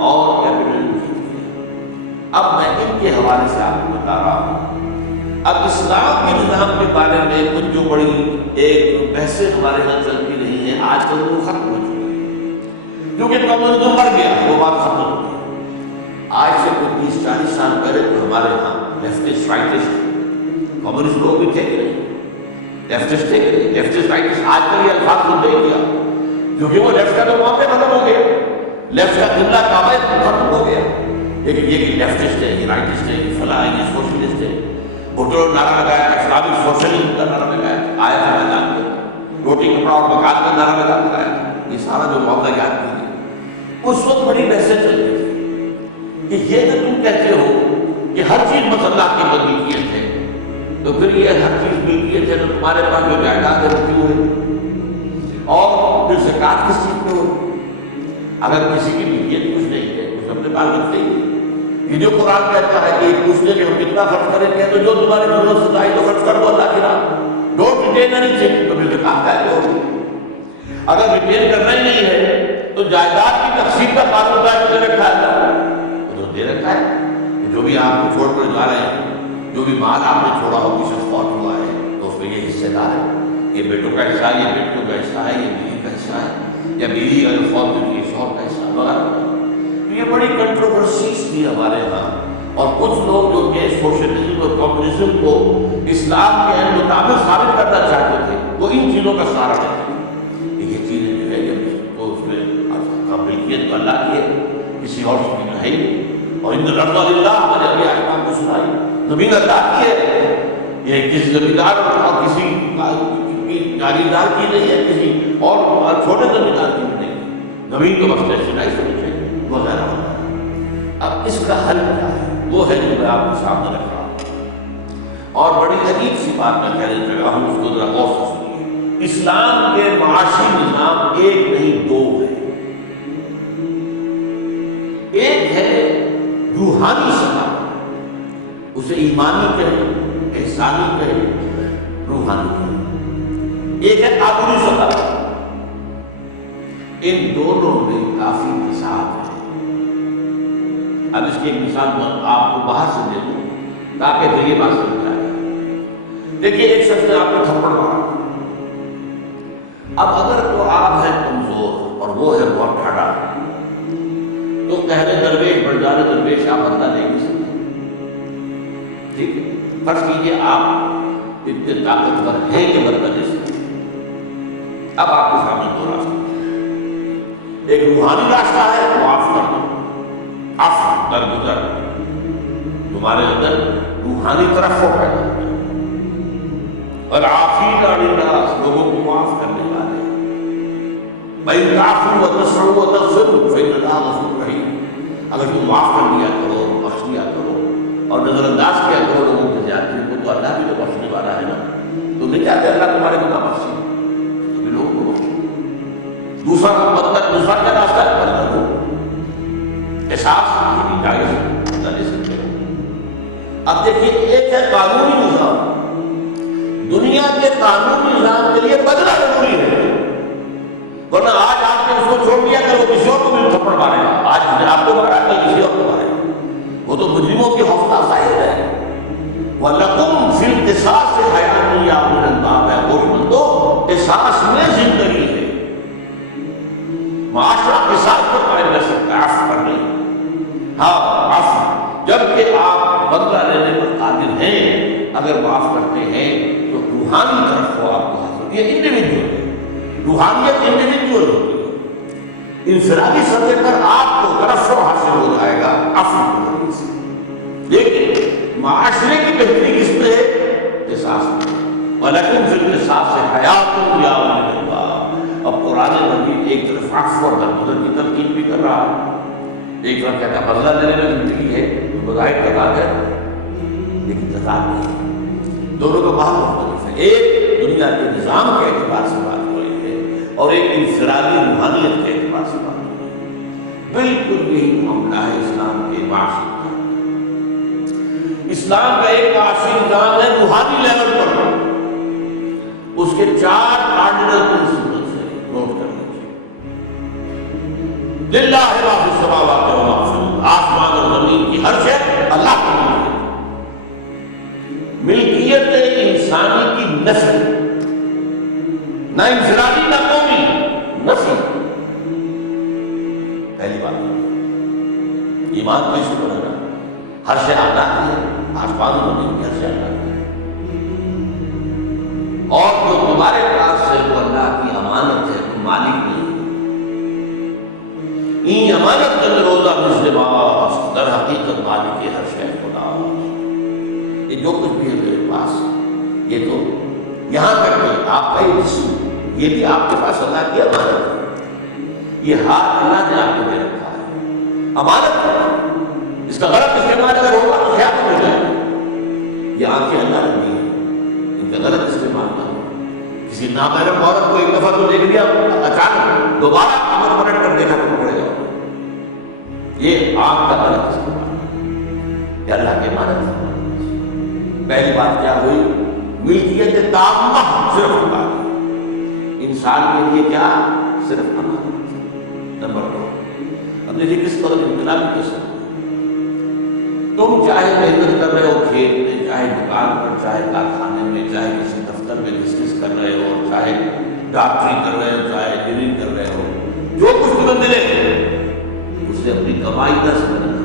اور کیپٹلزم جیت گیا۔ اب میں ان کے حوالے سے آپ کو بتا رہا ہوں۔ اب اسلام کے نظام کے بارے میں کچھ جو بڑی ایک بحثیں ہمارے یہاں چلتی رہی ہیں، آج کل وہ ختم ہو چکی ہے، کیونکہ کمیونزم مر گیا، وہ بات ختم ہو گئی۔ آج سے کچھ 30-40 سال پہلے تو ہمارے یہاں لیفٹسٹ رائٹسٹ کمیونسٹ لوگ بھی تھے کہ نہیں، لیفٹسٹ تھے کہ نہیں، لیفٹسٹ رائٹسٹ، آج کل یہ الفاظ سن نہیں کیا، کیونکہ وہ لیفٹ کا تو معاملہ ختم ہو گیا، لیفٹ کا قبلہ کعبہ ختم ہو گیا۔ لیکن یہ کہ لیفٹسٹ ہے، یہ رائٹسٹ ہے، یہ فلاں ہے، یہ سوشلسٹ ہے، بھٹو نے نعرہ لگایا تھا اسلامک سوشلزم کا نعرہ لگایا تھا، آیا تھا میدان میں، روٹی کپڑا اور مکان کا نعرہ لگایا تھا، یہ سارا جو معاملہ یاد کیجیے۔ اس وقت بڑی بحثیں چل رہی تھی کہ یہ جو تم کہتے ہو کہ ہر چیز بس اللہ کی ملکیت ہے، تو پھر یہ ہر چیز ملکیت ہے تو تمہارے پاس جو جائیداد ہے وہ کیوں ہے؟ اور پھر زکوٰۃ کس چیز پہ ہو؟ اگر کسی کی ملکیت کچھ نہیں ہے کچھ اپنے پاس رکھتے ہی نہیں، یہ جو قرآن کہتا ہے کہ پوچھتے کہ ہم کتنا خرچ کریں گے، تو جو تمہاری ضرورت ستائی تو خرچ کر دو اللہ کی راہ، ڈونٹ ریٹین اینی تھنگ، تو پھر زکوٰۃ کیا ہوگی؟ اگر ریٹین کرنا ہی نہیں ہے تو جائیداد کی تقسیم کا قانون دے رکھا ہے، وہ تو دے رکھا ہے کہ جو بھی آپ کو چھوڑ کر جا رہے ہیں، جو بھی مال آپ نے چھوڑا ہو، کسی شخص فوت ہوا ہے تو اس میں یہ حصے دار ہے، یہ بیٹوں کا حصہ ہے، یہ بیٹوں کا حصہ ہے، یہ بیوی کا حصہ ہے، یا بیوی اگر فوت ہوئی ہے شوہر کا حصہ وغیرہ۔ تو یہ بڑی کنٹروورسیز تھی ہمارے ہاں، اور کچھ لوگ جو کہ سوشلزم اور کمیونزم کو اسلام کے مطابق ثابت کرنا چاہتے تھے وہ ان چیزوں کا سہارا لیتے تھے۔ یہ چیزیں جو ہے جب تو اس میں ملکیت تو اللہ کی ہے، کسی اور کی ہے ہی نہیں، اور ان الارض للہ ہمارے ابھی احکام کو سنائی، زمین اللہ کی ہے، یہ کسی زمیندار اور کسی جاگیردار کی نہیں ہے، کسی اور چھوٹے زمیندار کی بھی نہیں، زمین کو بخشے سنائی سمجھے وغیرہ وغیرہ۔ اب اس کا حل کیا ہے؟ وہ ہے جو میں آپ کے سامنے رکھ رہا ہوں، اور بڑی عجیب سی بات میں کہنے لگا ہوں، اس کو ذرا غور سے سنیے۔ اسلام کے معاشی نظام ایک نہیں دو ہے۔ ایک ہے روحانی سطح، اسے ایمانی کہیں، احسانی کہیں، روحانی کہیں۔ ایک ہے قانونی سطح، ان دونوں میں کافی انتشار ہے۔ اب اس کی ایک مثال آپ کو باہر سے دے دوں تاکہ پھر یہ بات سمجھ جائے۔ دیکھیے ایک شخص نے آپ کو تھپڑ مارا، اب اگر تو آپ ہے کمزور اور وہ ہے بہت ٹھاڑا، تو کہنے درویش بڑھ جانے درویش آپ بدلہ نہیں دے سکتے، ٹھیک ہے؟ فرض کیجیے آپ اتنے طاقتور ہیں کہ بدلہ دے سکتے۔ اب آپ کے سامنے دو راستے، ایک روحانی راستہ ہے معاف کر دو، عفو درگزر، تمہارے اندر روحانی طرف ہو پیدا ہوتا ہے، اور عافین عن الناس، لوگوں کو معاف کرنے والے، بھائی تعفو وتصفحوا وتغفروا فإن اللہ غفور رحیم۔ اگر تم معاف کر دیا کرو، بخش دیا کرو، اور نظر انداز کیا کرو لوگوں کے زیادتی کو، تو اللہ بھی تو بخشنے والا ہے نا۔ تم نہیں چاہتے اللہ تمہارے گناہ بخشے، تمہیں لوگوں کو بخشے۔ دوسرا مطلب دوسرا کیا راستہ ہے؟ بدلہ دو، احساس کی جائز بدلہ دے سکتے ہو۔ اب دیکھیے ایک ہے قانونی نظام، دنیا کے قانونی نظام کے لیے بدلہ ضروری ہے، ورنہ آج آپ نے اس کو چھوڑ دیا کہ وہ کسی اور کو بھی تھپڑ مارے گا، آج آپ کو مارا کل کسی اور کو مارے گا، وہ تو مجرموں کی حوصلہ ظاہر ہے۔ وَلَكُمْ فِي الْقِصَاصِ حَيَاةٌ يَا أُولِي الْأَلْبَابِ، ہے ہوش مندو، قصاص میں زندگی ہے، معاشرہ قصاص پر قائم رہ سکتا ہے، عفو پر نہیں۔ ہاں عفو، جبکہ آپ بدلہ لینے پر قادر ہیں، اگر معاف کرتے ہیں تو روحانی طرف کو آپ کو حاصل، یہ انڈیویجول ہے، روحانیت انڈیویجول ہوتی ہے، انفرادی سطح پر آپ کو ترفع حاصل ہو جائے گا عفو کی وجہ سے، لیکن معاشرے کی بہتری کس میں ہے؟ قصاص میں۔ وَلَكُمْ فِي الْقِصَاصِ حَيَاةٌ يَا أُولِي الْأَلْبَابِ۔ اب قرآن مجید ایک طرف عفو اور درگزر کی تلقین بھی کر رہا ہے، ایک طرف کہتا ہے بدلہ لینے میں زندگی ہے، تو بظاہر تضاد ہے، لیکن تضاد نہیں ہے، دونوں کا بہت مختلف ہے۔ ایک دنیا کے نظام کے اعتبار سے بات ہو رہی ہے، اور ایک انفرادی روحانیت کے اعتبار سے بات ہو رہی ہے۔ بالکل یہی معاملہ ہے اسلام کے معاشی نظام۔ اسلام کا ایک معاشی نظام ہے روحانی لیول پر، اس کے 4 کارڈنل پرنسپلز ہیں، نوٹ کر لیجیے۔ للہ ما فی السماوات و ما فی الارض، آسمان اور زمین کی ہر شے اللہ کی ملکیت ہے۔ ملکیت انسانی کی نفی، نہ انفرادی نہ قومی، نفی، پہلی بات ایمان کو اس پر ہے، ہر شے اللہ کی ہے، آسمان و زمین کی ہر شے اللہ کی ہے، اور جو تمہارے پاس ہے وہ اللہ کی امانت ہے، تم مالک نہیں۔ این امانت کے روزہ مثل باس، در حقیقت مالک ہر شے خدا۔ یہ جو کچھ بھی ہے میرے پاس، یہ تو یہاں تک کہ آپ کا یہ جسم، یہ بھی آپ کے پاس اللہ کی امانت ہے، یہ ہاتھ اللہ نے آپ کو دے رکھا ہے، امانت ہے، اس کا غلط استعمال اگر ہوگا تو کیا ہو جائے گا۔ یہ آنکھیں اللہ نے دی ہیں، کسی نامحرم عورت کو ایک دفعہ تو دیکھ لیا، اچانک دوبارہ کمر پلٹ کر دیکھا تو پکڑے جاؤ. یہ آنکھ کا غلط استعمال، یہ اللہ کے معنی. پہلی بات کیا ہوئی؟ ملکیت تامہ صرف اللہ کی، انسان کے لیے کیا؟ صرف اللہ. نمبر 2، اب دیکھیے کس قدر انقلابی قسم. تم چاہے محنت کر رہے ہو کھیت میں، چاہے دکان پر، چاہے کارخانے میں، چاہے کسی دفتر میں بزنس کر رہے ہو، چاہے ڈاکٹری کر رہے ہو، چاہے انجینئرنگ کر رہے ہو، جو کچھ تمہیں ملے اسے اپنی کمائی نہ سمجھنا،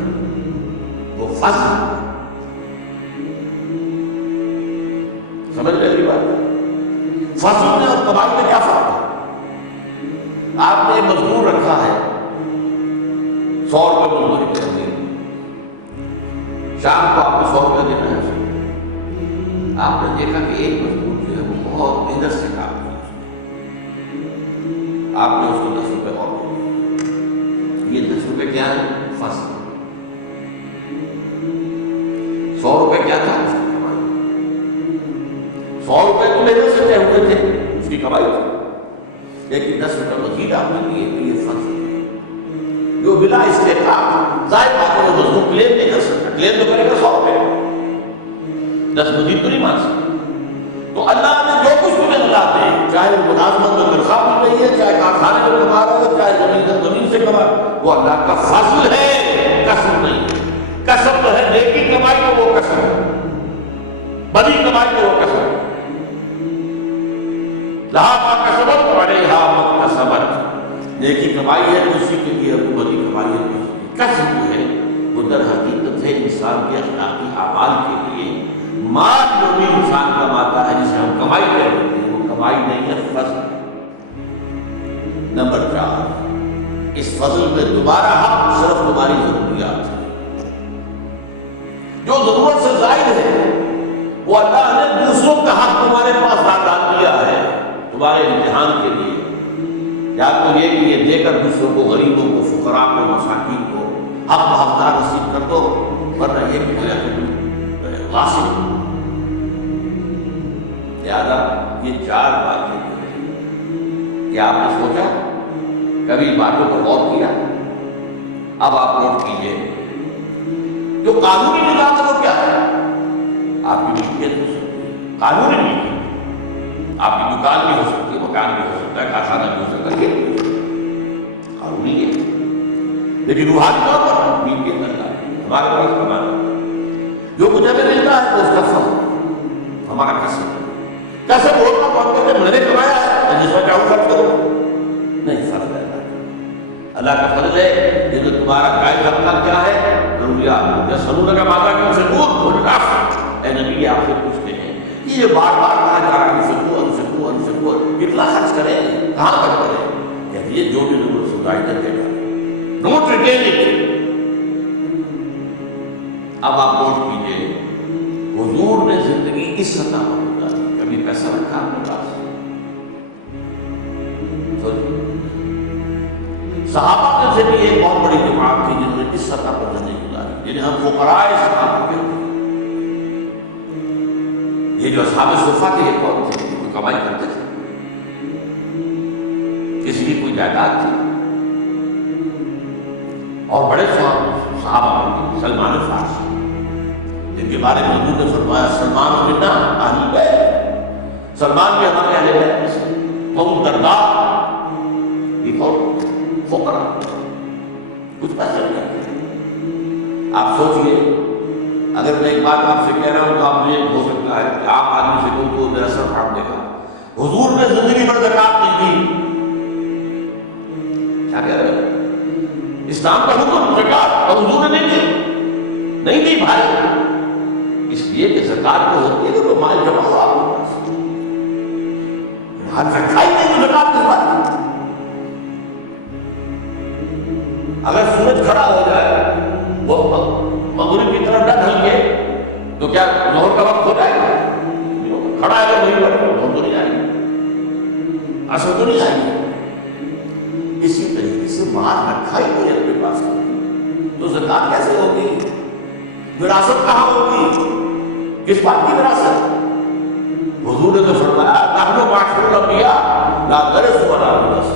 وہ فضل. سمجھ رہے بات؟ فضل میں اور کمائی میں کیا فرق ہے؟ آپ نے مزدور رکھا ہے 100 روپے مزدوری کر دی، شام کو آپ کو 100 روپے دینا ہے. آپ نے دیکھا کہ ایک مزدور جو ہے وہ بہت محنت سے کام کیا، آپ نے اس کو 10 روپے اور دے. یہ 10 روپے کیا ہے؟ فصل. 100 روپے کیا تھا؟ اس کی کمائی. 100 روپے تو محنت سے طے ہوئے تھے، اس کی کمائی تھی. لیکن 10 روپے مزید آپ نے دیے تو یہ فصل جو بلا استحقاق. ظاہر بات ہے وہ مزدور کلیم نہیں کر سکتا، کلیم تو کرے گا 100 روپے، 10 مزید تو نہیں مان سکتا. تو اللہ نے جو کچھ تمہیں اللہ دے، چاہے وہ ملازمت میں تنخواہ مل رہی ہے، چاہے کارخانے میں کما رہے ہو، چاہے زمین سے کما، وہ اللہ کا فضل ہے، کسب نہیں ہے. کسب تو ہے نیکی کمائی تو وہ کسب ہے، بدی کمائی تو وہ کسب ہے. لہا ما کسبت علیہا ما اکتسبت. نیکی کمائی ہے اسی کے لیے، وہ بدی کمائی ہے. کسب جو ہے وہ در حقیقت ہے انسان کے اخلاقی اعمال کے لیے. مال جو بھی انسان کماتا ہے جسے ہم کمائی کہتے ہیں، وہ کمائی نہیں ہے، فضل. نمبر 4، اس فضل میں دوبارہ حق صرف تمہاری ضروریات ہے. جو ضرورت سے زائد ہے وہ اللہ نے دوسروں کا حق تمہارے پاس ڈال دیا ہے تمہارے امتحان کے لیے. یا تو یہ کہ یہ دے کر دوسروں کو، غریبوں کو، فقراء کو، مساکین کو حق حقدار نصیب کر دو، ورنہ یہ کہ گویا کہ غاصب. لہٰذا یہ 4 باتیں کیا آپ نے سوچا کبھی باتوں پر غور کیا؟ اب آپ نوٹ کیجئے جو قانونی نظام ہے وہ کیا ہے؟ آپ کی ملکیت ہو سکتی ہے، قانونی ملکیت. آپ کی دکان بھی ہو سکتی ہے، مکان بھی ہو سکتا ہے، کارخانہ بھی ہو سکتا ہے، یہ قانونی ہے. لیکن روحانی طور پر ملکیت اللہ ہمارے پاس کمانا، جو کچھ ہمیں ملتا ہے وہ اس کا فضل، ہمارا کسب ہے. کسب ہوتا تو ہم کہتے ہیں میں نے کمایا ہے جس میں چاہوں خرچ کروں، نہیں. فضل ہے اللہ کا فضل ہے. یہ جو تمہارا قائد حقہ کیا ہے؟ ضروریات. یسألونک ماذا ينفقون قل العفو. اے نبی آپ سے پوچھتے ہیں کہ یہ بار بار کہا جا رہا ہے انفقوا انفقوا انفقوا، کتنا خرچ کریں، کہاں خرچ کریں؟ کہتے ہیں جو بھی ضرورت سے زائد ہے دے ڈالیں، ڈونٹ ریٹین اٹ. اب آپ نوٹ کیجئے حضور نے زندگی اس سطح پر گزاری. کبھی پیسہ رکھا اپنے پاس؟ صحابہ میں سے بھی ایک بہت بڑی جماعت تھی جنہوں نے اس سطح پر زندگی گزاری، جنہیں ہم فقراء صحابہ کہتے ہیں. یہ جو اصحاب صفہ کے یہ کون تھے؟ کوئی کمائی کرتے تھے؟ کسی کی کوئی جائیداد تھی؟ اور بڑے صحابہ میں سلمان فارسی، جن کے بارے میں حضور نے فرمایا سلمان منا اہل بیت، سلمان بھی ہمارے اہل بیت میں سے. ابو الدرداء یہ کون؟ فقراء، کچھ پیسے نہیں کرتے. آپ سوچئے اگر میں ایک بات آپ سے کہہ رہا ہوں تو آپ مجھے ہو سکتا ہے کہ آپ آدمی سے کہوں تو میرا سر پھاڑ دے گا. حضور نے زندگی بھر زکات نہیں دی. کیا کہہ رہے ہیں؟ اسلام کا حکم زکات، اور حضور نے نہیں دی بھائی. اس لیے کہ زکات تو ہوتی ہے کہ وہ مال جمع ہوا آپ کے پاس، مال رکھا ہی نہیں تو زکات کس بات کی؟ اگر سورج کھڑا ہو جائے وہ مغرب کی طرف نہ ڈھل کے تو کیا ظہر کا وقت ہو جائے گا؟ کھڑا ہے تو وہیں پر ظہر تو نہیں آئے گی، عصر تو نہیں آئے گی. اسی طریقے سے مال رکھا ہی نہیں اپنے پاس تو زکات کیسے ہوگی؟ وراثت کہاں ہوگی؟ کس بات کی وراثت؟ حضور نے تو فرمایا نحن معاشر الانبیاء لا نرث ولا نورث،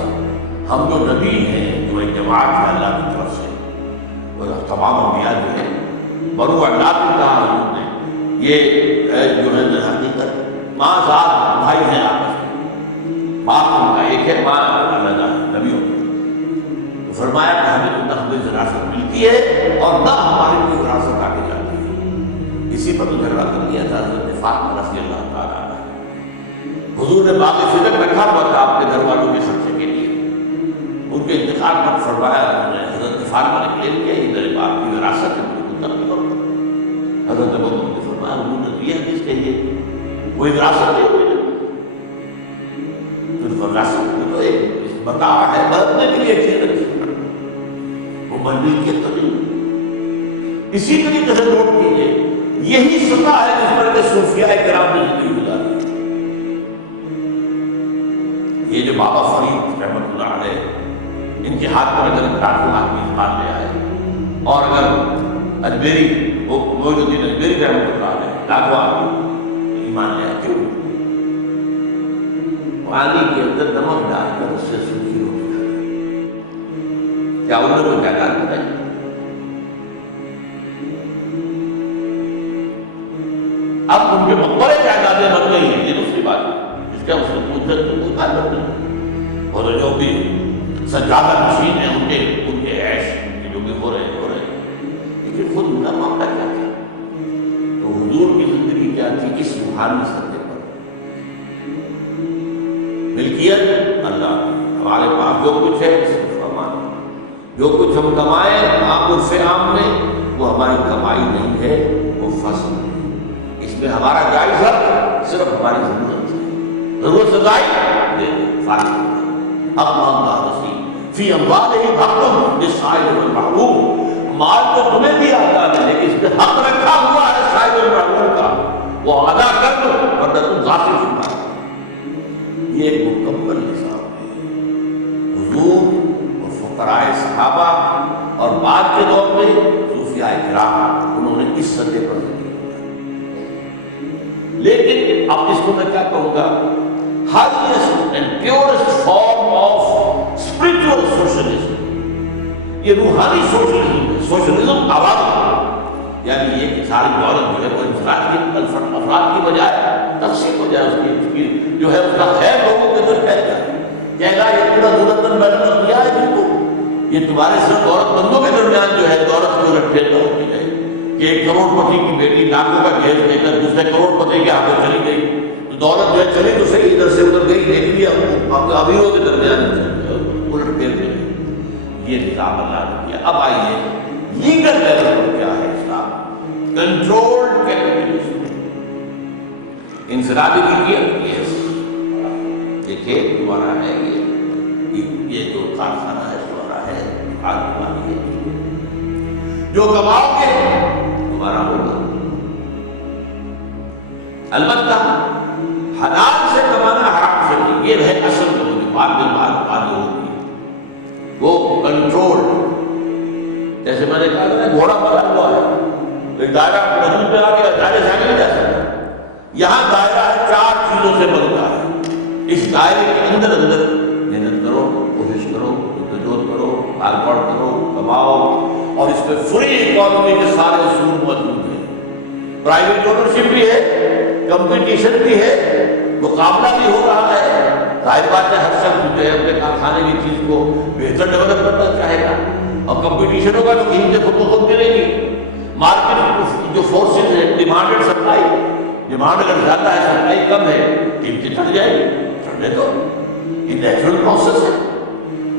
ہم جو نبی ہیں، جو ایک جماعت ہے اللہ کی طرف سے، وہ تمام انبیاء جو ہیں بنو اولاد کی کہا حضور نے، یہ جو ہے حقیقت ماں ذات بھائی ہیں آپس میں، باپ ان کا ایک ہے، ماں الگ ہے نبیوں کی۔ تو فرمایا کہ ہمیں نہ ہمیں وراثت ملتی ہے اور نہ ہماری کوئی وراثت آگے جاتی ہے۔ اسی پر تو جھگڑا کر دیا تھا حضرت فاطمہ رضی اللہ تعالیٰ عنہ۔ حضور نے باغ فدق رکھا ہوا تھا اپنے گھر والوں کے خرچے کے لیے، ان کے انتقال پر فرمایا انہوں نے، حضرت فاطمہ نے کلیم کیا یہ میرے باپ کی وراثت ہے، مجھے منتقل کرو۔ حضرت ابو بکر نے فرمایا حضور نے تو یہ حدیث کہی ہے کوئی وراثت نہیں ہوئی، پھر وراثت میں تو ایک بتاوا ہے برتنے کے لیے چیز رکھی، وہ ملکیت تو نہیں۔ اسی طریقے سے نوٹ کیجیے یہی سطح ہے جس پر کہ صوفیاء کرام نے زندگی گزاری۔ یہ جو بابا فرید رحمۃ اللہ علیہ، ان کے ہاتھ پر اگر لاکھوں آدمی ایمان لے آئے، اور اگر اجمیری معین الدین اجمیری رحمۃ اللہ علیہ لاکھوں آدمی ایمان لے آئے، کیوں؟ پانی کے اندر نمک ڈال کر اس سے سوکھی روٹی کھاتے، کیا انہوں نے کوئی جائیداد بتائی؟ اب ان کے مقبرے جائیدادیں بن گئی ہیں، یہ دوسری بات ہے، اس کا اس نے پوچھا تو کوئی تعلق نہیں، اور جو بھی سجادہ نشین ہیں ان کے عیش جو بھی ہو رہے لیکن خود ان کا معاملہ کیا تھا؟ تو حضور کی زندگی کیا تھی اس روحانی سطح پر؟ ملکیت اللہ، ہمارے پاس جو کچھ ہے صرف امان، جو کچھ ہم کمائیں عام عرف عام میں وہ ہماری کمائی نہیں ہے، وہ فضل ہے، اس میں ہمارا جائزہ صرف ہماری ضرورت ہے، ضرورت سے زائد دے دیں فارغ اللہ رسی فی اموالہ حق للسائل والمحروم، مال تو تمہیں بھی آتا ہے لیکن اس میں حق رکھا ہوا ہے سائل والمحروم کا، وہ ادا کر دو ورنہ تم ذاتی شمار۔ یہ ایک مکمل نظام ہے۔ حضور اور فقراء صحابہ اور بعد کے دور میں صوفیاء کرام، انہوں نے اس سطح پر زندگی گزاری۔ لیکن اب اس کو میں کیا کہوں گا، highest and purest form of spiritual socialism، یہ روحانی سوشلزم ہے، سوشلزم عوام، یعنی یہ کہ ساری دولت جو ہے وہ انفراد کی بجائے تقسیم ہو جائے، اس کی جو ہے اس کا خیر لوگوں کے اندر پھیل جائے، کہے گا یہ پورا دولت مند بیٹھنا کیا ہے جن کو، یہ تمہارے صرف دولت مندوں کے درمیان جو ہے دولت کی رٹھے نہ ہوتی ہے کہ ایک کروڑ پتی کی بیٹی لاکھوں کا گھیز دے کر دوسرے کروڑ پتی کے ہاتھ میں چلی گئی، دولت جو ہے چلی تو صحیح، ادھر سے ادھر گئی، دیکھ لیا امیروں کے درمیان الٹ پھیر دے، یہ نظام اللہ نے کیا۔ اب آئیے لیگل لیول پر کیا ہے اسلام، کنٹرولڈ کیپٹلزم، انفرادی ملکیت، یہ کھیت تمہارا ہے، یہ جو کارخانہ ہے تمہارا ہے، دکان تمہاری ہے، جو کماؤ گے تمہارا ہوگا، البتہ حلال سے کمانا حرام سے نہیں، یہ ہے اصل جو بعد میں بات ہوگی، وہ کنٹرول، جیسے میں نے کہا کہ گھوڑا بنا ہوا ہے، ایک دائرہ وجود میں آ گیا، دائرے سے آگے نہیں جا سکتا، یہاں دائرہ ہے 4 چیزوں سے بنتا ہے، اس دائرے کے اندر محنت کرو، کوشش کرو، جدوجہد کرو، بھاگ دوڑ کرو، کماؤ، اور اس میں فری اکانومی کے سارے اصول موجود ہیں، پرائیویٹ اونرشپ بھی ہے، کمپٹیشن بھی ہے، مقابلہ بھی ہو رہا ہے، ظاہر بات ہے ہر شخص جو ہے اپنے کارخانے کی چیز کو بہتر ڈیولپ کرنا چاہے گا، اور کمپٹیشن ہوگا تو قیمتیں خود بخود گرے گی، مارکیٹ جو فورسز ہے، ڈیمانڈ اینڈ سپلائی، ڈیمانڈ اگر زیادہ ہے سپلائی کم ہے قیمتیں چڑھ جائے گی، چڑھنے دو، یہ نیچرل پروسیس ہے،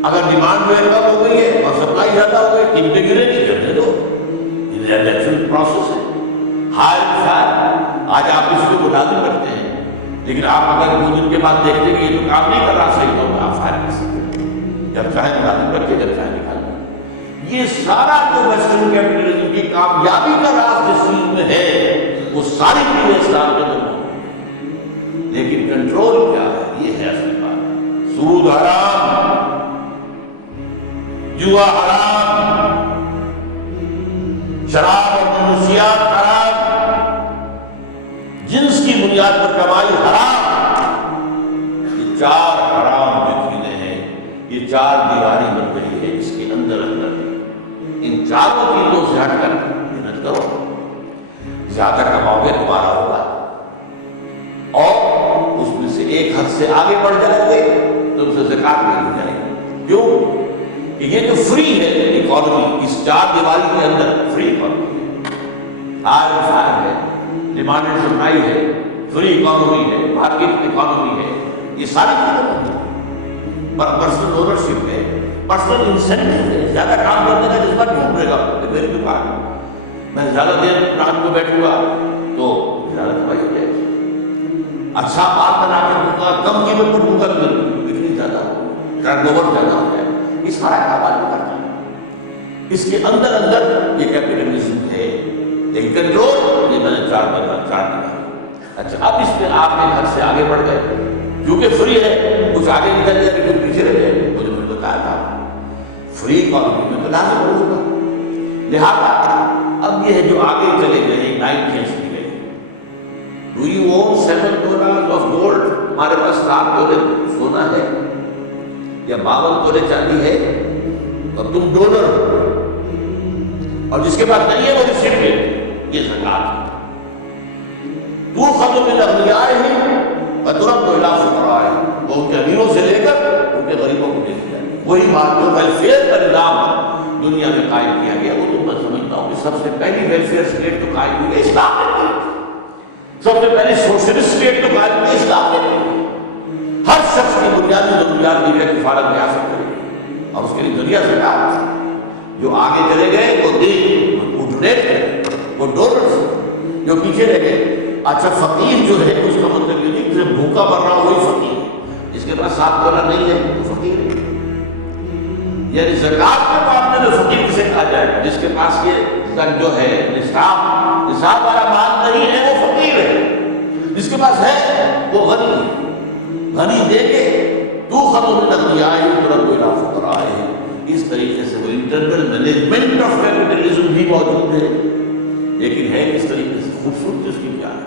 اگر ڈیمانڈ جو ہے کم ہو گئی ہے اور سپلائی زیادہ ہو گئی قیمتیں گرے گی، چڑھنے دو، یہ نیچرل پروسیس ہے۔ آج آپ کسی کو ملازم کرتے ہیں لیکن آپ اگر 2 دن کے بعد دیکھتے ہیں کہ یہ تو کام نہیں کر رہا صحیح تو آپ فائر کر سکتے ہیں، جب چاہے ملازم کر کے جب چاہے نکال دیں۔ یہ سارا جو ویسٹرن کیپٹلزم کی کامیابی کا راز جس چیز میں ہے وہ ساری چیزیں اسلام کے اندر موجود، لیکن کنٹرول کیا ہے، یہ ہے اصل بات۔ سود حرام، جوا حرام، شراب اور منشیات حرام، جنس کی بنیاد پر کمائی حرام، چار دیواری بن گئی ہے جس کے اندر ان چاروں چیزوں سے ہٹ کر محنت کرو، زیادہ کماؤ گے تمہارا ہوگا، اور اس میں سے ایک حد سے آگے بڑھ جائے گے تم سے زکات نہیں جائے گی۔ کیوں کہ یہ جو فری ہے اکانومی، اس چار دیواری کے اندر فری اکانومی ہے، آر ہے، ڈیمانڈ اینڈ سپلائی ہے، فری اکانومی ہے، مارکیٹ اکانومی ہے، یہ ساری چیزیں پر پرسنل اونرشپ ہے، پرسنل انسینٹیو ہے، زیادہ کام کرنے کا جذبہ کیوں ڈھونڈے گا؟ میری دکان میں زیادہ دیر رات کو بیٹھوں گا تو زیادہ کمائی ہو جائے گی، اچھا مال بنا کے دوں گا، کم قیمت پر دوں گا تو بکری زیادہ ہوگی، ٹرن اوور زیادہ ہو جائے گا، یہ سارا کاروبار کرتا ہے۔ اس کے اندر یہ کیپٹلزم ہے، ایک کنٹرول، یہ میں نے چار دیا۔ اچھا اب اس میں آپ ایک حد سے آگے بڑھ گئے، کیونکہ فری ہے، کچھ آگے نکل جائے کچھ پیچھے رہ جائے، مجھے بتایا تھا فری اکانومی میں تو لازم ہوگا، لہٰذا اب یہ ہے جو آگے چلے گئے 9 سینچری گئے، do you own $7 of gold? ہمارے پاس 7 تولے سونا ہے یا 52 تولے چاندی ہے، اور تم ڈونر ہو، اور جس کے پاس نہیں ہے وہ ریسیپینٹ، یہ زکات ہے۔ تو ختم من اغنیائہم وترد الی فقرائہم، وہ ان کے امیروں سے لے کر ان کے غریبوں کو دے دیا۔ وہی بات جو ویلفیئر کا نظام دنیا میں قائم کیا گیا، وہ تو میں سمجھتا ہوں کہ سب سے پہلی ویلفیئر اسٹیٹ تو قائم ہوئی ہے اسلام نے، سب سے پہلی سوشلسٹ اسٹیٹ تو قائم ہوئی ہے اسلام نے۔ ہر شخص کی بنیادی ضروریات کی کفالت ریاست کرے، اور اس کے لیے دنیا سے کہا جو آگے چلے گئے وہ دین، وہ ڈونیٹ، وہ ڈونرز، جو پیچھے رہ گئے۔ اچھا فقیر جو ہے اس کا مطلب یہ نہیں کہ بھوکا مر رہا وہی فقیر ہے، جس کے پاس 7 تولہ نہیں ہے وہ فقیر ہے، یعنی زکات کے معاملے میں فقیر کسے کہا جائے گا؟ جس کے پاس یہ جو ہے نصاب والا مال نہیں ہے وہ فقیر ہے، جس کے پاس ہے وہ غنی ہے، غنی دے کے تو ختم من اغنیائہم وترد الی فقرائہم۔ اس طریقے سے وہ انٹرنل مینجمنٹ آف کیپٹلزم بھی موجود ہے، لیکن ہے کس طریقے سے؟ خوبصورتی اس کی کیا ہے؟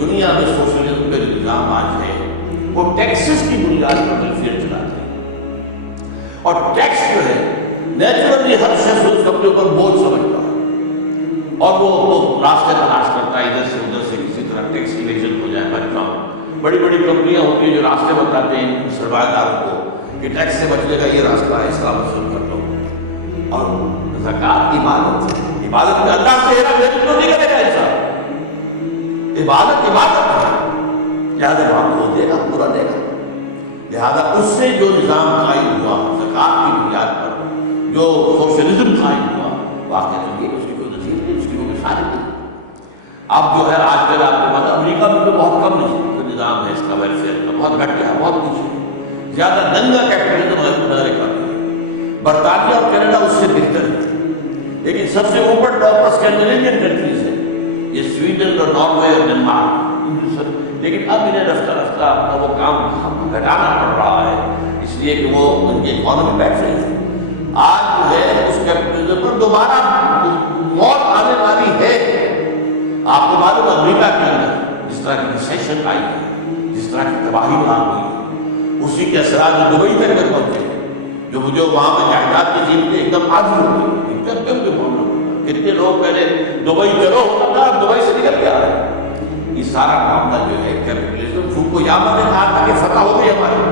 دنیا میں سوشلزم کا جو نظام آج ہے وہ ٹیکسز کی بنیاد پر ویلفیئر چلاتے ہیں، اور ٹیکس جو ہے نیچرلی ہر شخص اس کو اپنے اوپر بوجھ سمجھتا ہے، اور وہ راستے تلاش کرتا ہے ادھر سے ادھر سے کسی طرح ٹیکس ایویژن ہو جائے، بچ جاؤں۔ بڑی بڑی کمپنیاں ہوتی ہیں جو راستے بتاتے ہیں سرمایہ داروں کو کہ ٹیکس سے بچنے کا یہ راستہ ہے، اس کا وصول کر لو۔ اور زکات عبادت ہے، عبادت میں اللہ سے ہیرا پھیری تو نہیں کرے گا انسان، عبادت ہے، لہٰذا وہاں کو دے گا، پورا دے گا۔ لہٰذا اس سے جو نظام قائم ہوا زکات کی بنیاد پر، جو سوشلزم قائم ہوا، واقعہ تو یہ اس کی کوئی نظیر نہیں، اس کی کوئی مثال نہیں۔ اب جو ہے آج کل آپ کے پاس امریکہ میں تو بہت کم نظام ہے اس کا ویلفیئر کا، بہت گھٹ گیا، بہت نیچے، زیادہ ننگا کیپٹلزم ہے امریکہ میں۔ برطانیہ اور کینیڈا اس سے بہتر ہے، لیکن سب سے اوپر ٹاپ پر اسکینڈینیوین کنٹریز ہے، یہ سویڈن اور ناروے اور ڈنمارک، لیکن اب انہیں رفتہ رفتہ اپنا وہ کام گھٹانا پڑ رہا ہے، اس لیے کہ وہ ان کی اکانومی بیٹھ رہی ہے۔ آج جو ہے اس کیپٹلزم پر دوبارہ موت آنے والی ہے۔ آپ کو معلوم امریکہ کے اندر جس طرح کی ریسیشن آئی ہے، جس طرح کی تباہی وہاں ہوئی، اسی کے اثرات دبئی تک میں پہنچے، جو وہاں پہ جائیداد کی قیمتیں ایک دم عاجز ہو گئی۔ کتنے لوگ پہلے دبئی چلو ہوتا تھا، اب دبئی سے نکل کے آ رہے ہیں۔ یہ سارا معاملہ جو ہے کیپٹلزم، تم کو یہاں نے کہا تھا کہ فتح ہو گئی ہماری،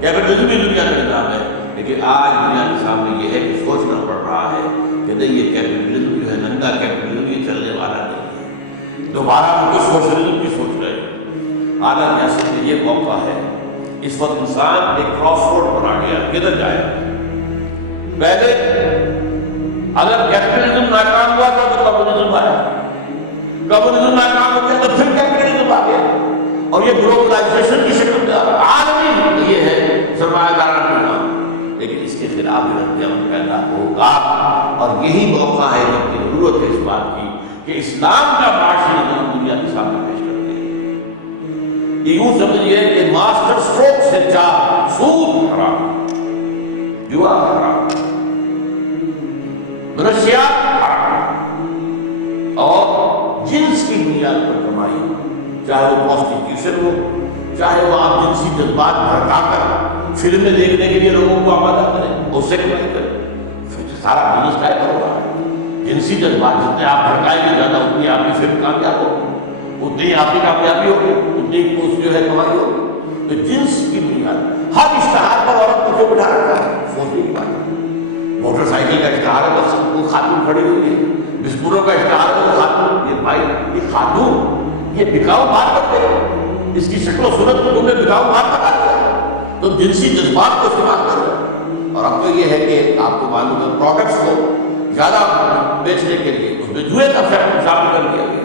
کیپٹلزم بھی دنیا کا نظام ہے، لیکن آج دنیا کے سامنے یہ ہے کہ سوچنا پڑ رہا ہے کہ نہیں، یہ کیپٹلزم جو ہے ننگا کیپٹلزم، یہ چلنے والا نہیں ہے، دوبارہ ہم کو سوشلزم کی سوچ رہے ہیں۔ اعلیٰ ریاست میں یہ موقع ہے، اس وقت انسان ایک کراس روڈ پر آ گیا، کدھر جائے؟ پہلے اگر کیپٹلزم ناکام ہوا تھا تو کمیونزم آیا، کمیونزم ناکام ہو گیا تو پھر کیپٹلزم آ گیا، اور یہ گلوبلائزیشن کی شکل میں عالمی یہ ہے سرمایہ دارانہ نظام، لیکن اس کے خلاف رد عمل پیدا ہوگا، اور یہی موقع ہے جب کی ضرورت ہے اس بات کی کہ اسلام کا معاشی نظام دنیا کے سامنے پیش کرتے ہیں۔ یہ یوں سمجھیے کہ ماسٹر اسٹروک سے چار، سود حرام، جوا حرام، منشیات حرام، اور جنس کی بنیاد پر کمائی، چاہے وہ پروسٹیٹیوشن ہو، چاہے وہ آپ جنسی جذبات بھڑکا کر فلمیں دیکھنے کے لیے لوگوں کو آمادہ کریں، اس سے نہیں کریں، پھر سارا بزنس طے کر رہا ہے۔ جنسی جذبات جتنے آپ بھڑکائیں گے زیادہ اتنی آپ کی فلم کامیاب ہوگی، اتنی آپ کی کامیابی ہوگی، اتنی جو ہے کمائی ہوگی۔ تو جنس کی بنیاد ہر اشتہار پر عورت کو جو بٹھا رکھا ہے، سوچنے کی بات ہے۔ موٹر سائیکل کا اشتہار ہے بس وہ خاتون کھڑی ہوئی ہے، بسکٹوں کا اشتہار ہے وہ خاتون، یہ بھائی یہ خاتون یہ بکاؤ مال بن گئی، اس کی شکل و صورت کو تم نے بکاؤ مال بنا دیا، تو جنسی جذبات کو استعمال کر رہے ہیں۔ اور اب تو یہ ہے کہ آپ کو معلوم ہے پروڈکٹس کو زیادہ بیچنے کے لیے اس میں جوئے کا فیکٹر شامل کر دیا گیا،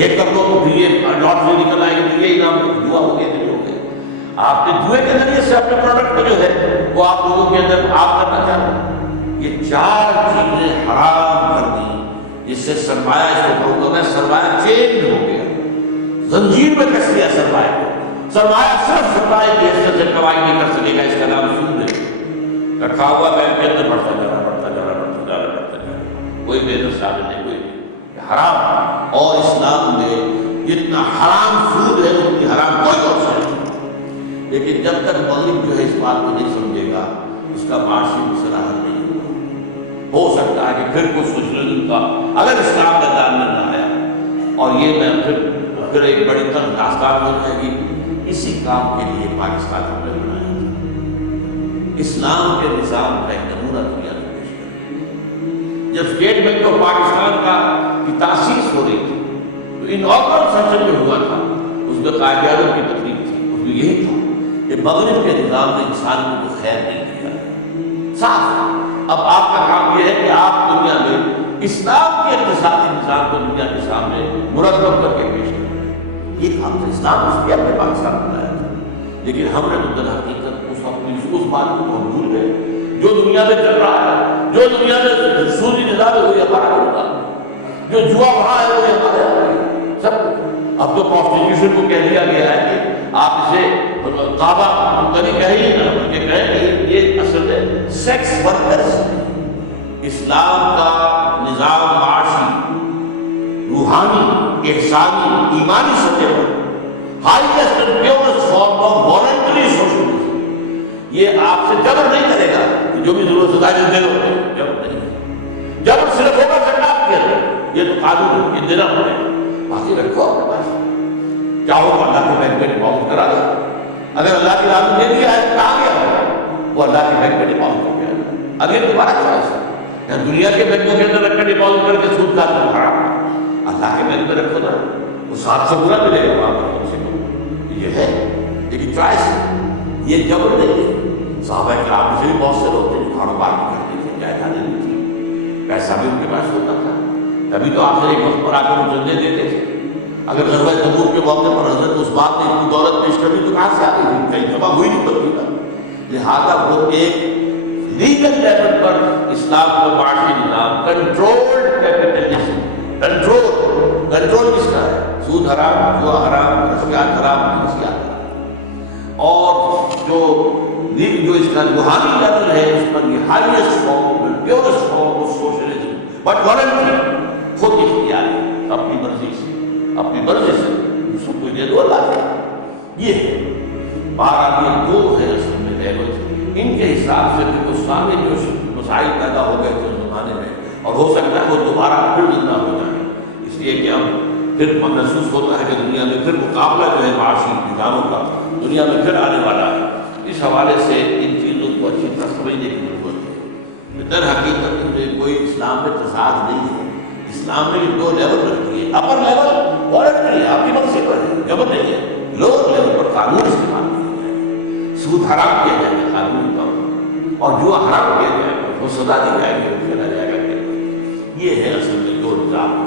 یہ کر دو تو پھر یہ لاٹری نکل آئے گی، یہ انعام تو جوا ہو گیا ہو گیا۔ آپ نے جوئے کے ذریعے سے اپنے پروڈکٹ کو جو ہے وہ آپ لوگوں کے اندر آپ کرنا چاہتے ہیں۔ یہ چار چیزیں حرام کر دی جس سے سرمایہ اس کو کہوں گا سرمایہ چینج ہو گیا، زنجیر میں کس لیا سرمایہ کو۔ سرمایہ صرف سرمایہ کی حیثیت سے کمائی نہیں کر سکے گا، اس کا نام سود ہے، رکھا ہوا بینک کے اندر بڑھتا جا رہا کوئی محنت شامل نہیں، کوئی حرام۔ اور اسلام میں جتنا حرام سود ہے اتنی حرام کوئی اور شے نہیں۔ لیکن جب تک مغرب جو ہے اس بات کو نہیں سمجھے گا اس کا معاشی مسئلہ حل نہیں ہوگا۔ ہو سکتا ہے کہ پھر کچھ سوشلزم کا اگر اسلام کا دان میں نہ آیا، اور یہ میں پھر ایک بڑی طرح داستان ہو جائے گی، اسی کام کے لیے پاکستان ہم نے بنایا تھا۔ اسلام کے نظام کا ایک نمونہ دنیا میں پیش کریں۔ جب اسٹیٹ بینک آف پاکستان کی تاسیس ہو رہی تھی تو انوگرل سیشن جو ہوا تھا اس میں قائد اعظم کی تقریر تھی، اس میں یہی تھا کہ مغرب کے نظام نے انسان کو کوئی خیر نہیں کیا، صاف۔ اب آپ کا کام یہ ہے کہ آپ دنیا میں اسلام کے اقتصادی نظام کو دنیا کے سامنے مرتب کر کے پیش کریں۔ یہ کام تو اسلام اس لیے اپنے پاکستان بنایا تھا، لیکن ہم نے تو در حقیقت اس بات کو ہم بھول گئے جو دنیا میں چل رہا ہے، جو دنیا میں سودی نظام ہے وہی ہمارا ہوگا، جو جوا وہاں ہے وہی ہمارے یہاں ہے سب۔ اب تو پروسٹیٹیوشن کو کہہ دیا گیا ہے کہ آپ اسے کعبہ کبھی کہیں نہ بلکہ کہیں کہ یہ اصل ہے سیکس ورکرز۔ اسلام کا نظام معاشی، روحانی، احسانی، ایمانی سطح پر highest and purest form of voluntary socialism, یہ آپ سے جبر نہیں کرے گا کہ جو بھی ضرورت ہے دے دو، جبر نہیں، جبر صرف ہوگا زکات کے اندر، یہ تو قانون ہے، یہ دینا پڑے گا، باقی رکھو اپنے پاس، چاہو تو اللہ کے بینک میں ڈپازٹ کرا دو، اگر اللہ کی راہ دے دیا ہے تو کہاں گیا وہ اللہ کے بینک میں ڈپازٹ کر گیا، اگر تمہارا چوائس ہے یا دنیا کے بینکوں کے اندر رکھ کر ڈپازٹ کر کے سود کھانا حرام، اللہ کے بینک میں رکھو نا وہ 700 گنا ملے گا وہاں پر کم سے کم، یہ ہے لیکن چوائس ہے، یہ جبر نہیں ہے۔ صحابہ کرام میں سے بھی بہت سے لوگ تھے جو کاروبار بھی کرتے تھے، جائیدادیں بھی تھی، پیسہ بھی ان کے پاس ہوتا تھا، تبھی تو آپ سے ایک وقت پر آ کر مجھے دیتے تھے۔ اگر غزوہ تبوک کے موقع پر حضرت عثمان نے اتنی دولت پیش کر دی تو کہاں سے آ گئی تھی؟ کہیں جمع ہوئی نہیں کرتی تھا۔ لہٰذا وہ ایک لیگل لیول پر اسلام کا معاشی نظام کنٹرولڈ کیپٹلزم، کنٹرول کس کا ہے؟ سود حرام، جوا حرام، رشویات حرام، جنسیات حرام، اور جو اس کا روحانی لیول ہے اس پر یہ highest form, purest form of socialism, but voluntary, خود اختیاری، اپنی مرضی سے سب کو دے دو اللہ کے، یہ ہے۔ بہرحال یہ دو ہے اصل میں لیول، ان کے حساب سے پھر اس سامنے جو مسائل پیدا ہو گئے تھے اس زمانے میں، اور ہو سکتا ہے وہ دوبارہ پھر زندہ ہو جائے، اس لیے کہ ہم پھر محسوس ہوتا ہے کہ دنیا میں پھر مقابلہ جو ہے معاشی نظاموں کا دنیا میں پھر آنے والا ہے۔ اس حوالے سے ان چیزوں کو اچھی طرح سمجھنے کی ضرورت ہے۔ در حقیقت میں کوئی اسلام میں تضاد نہیں ہے، اسلام میں دو لیول رکھتی ہے، اپر لیول والنٹری آپ کی مرضی پر ہے، جبر نہیں ہے، لوور لیول پر قانون استعمال کیا جائے گا، سود حرام کیا جائے گا قانون پر، اور جو حرام کیا جائے گا وہ سزا دی جائے گی، پھیلا جائے گا، یہ ہے اصل میں جو نظام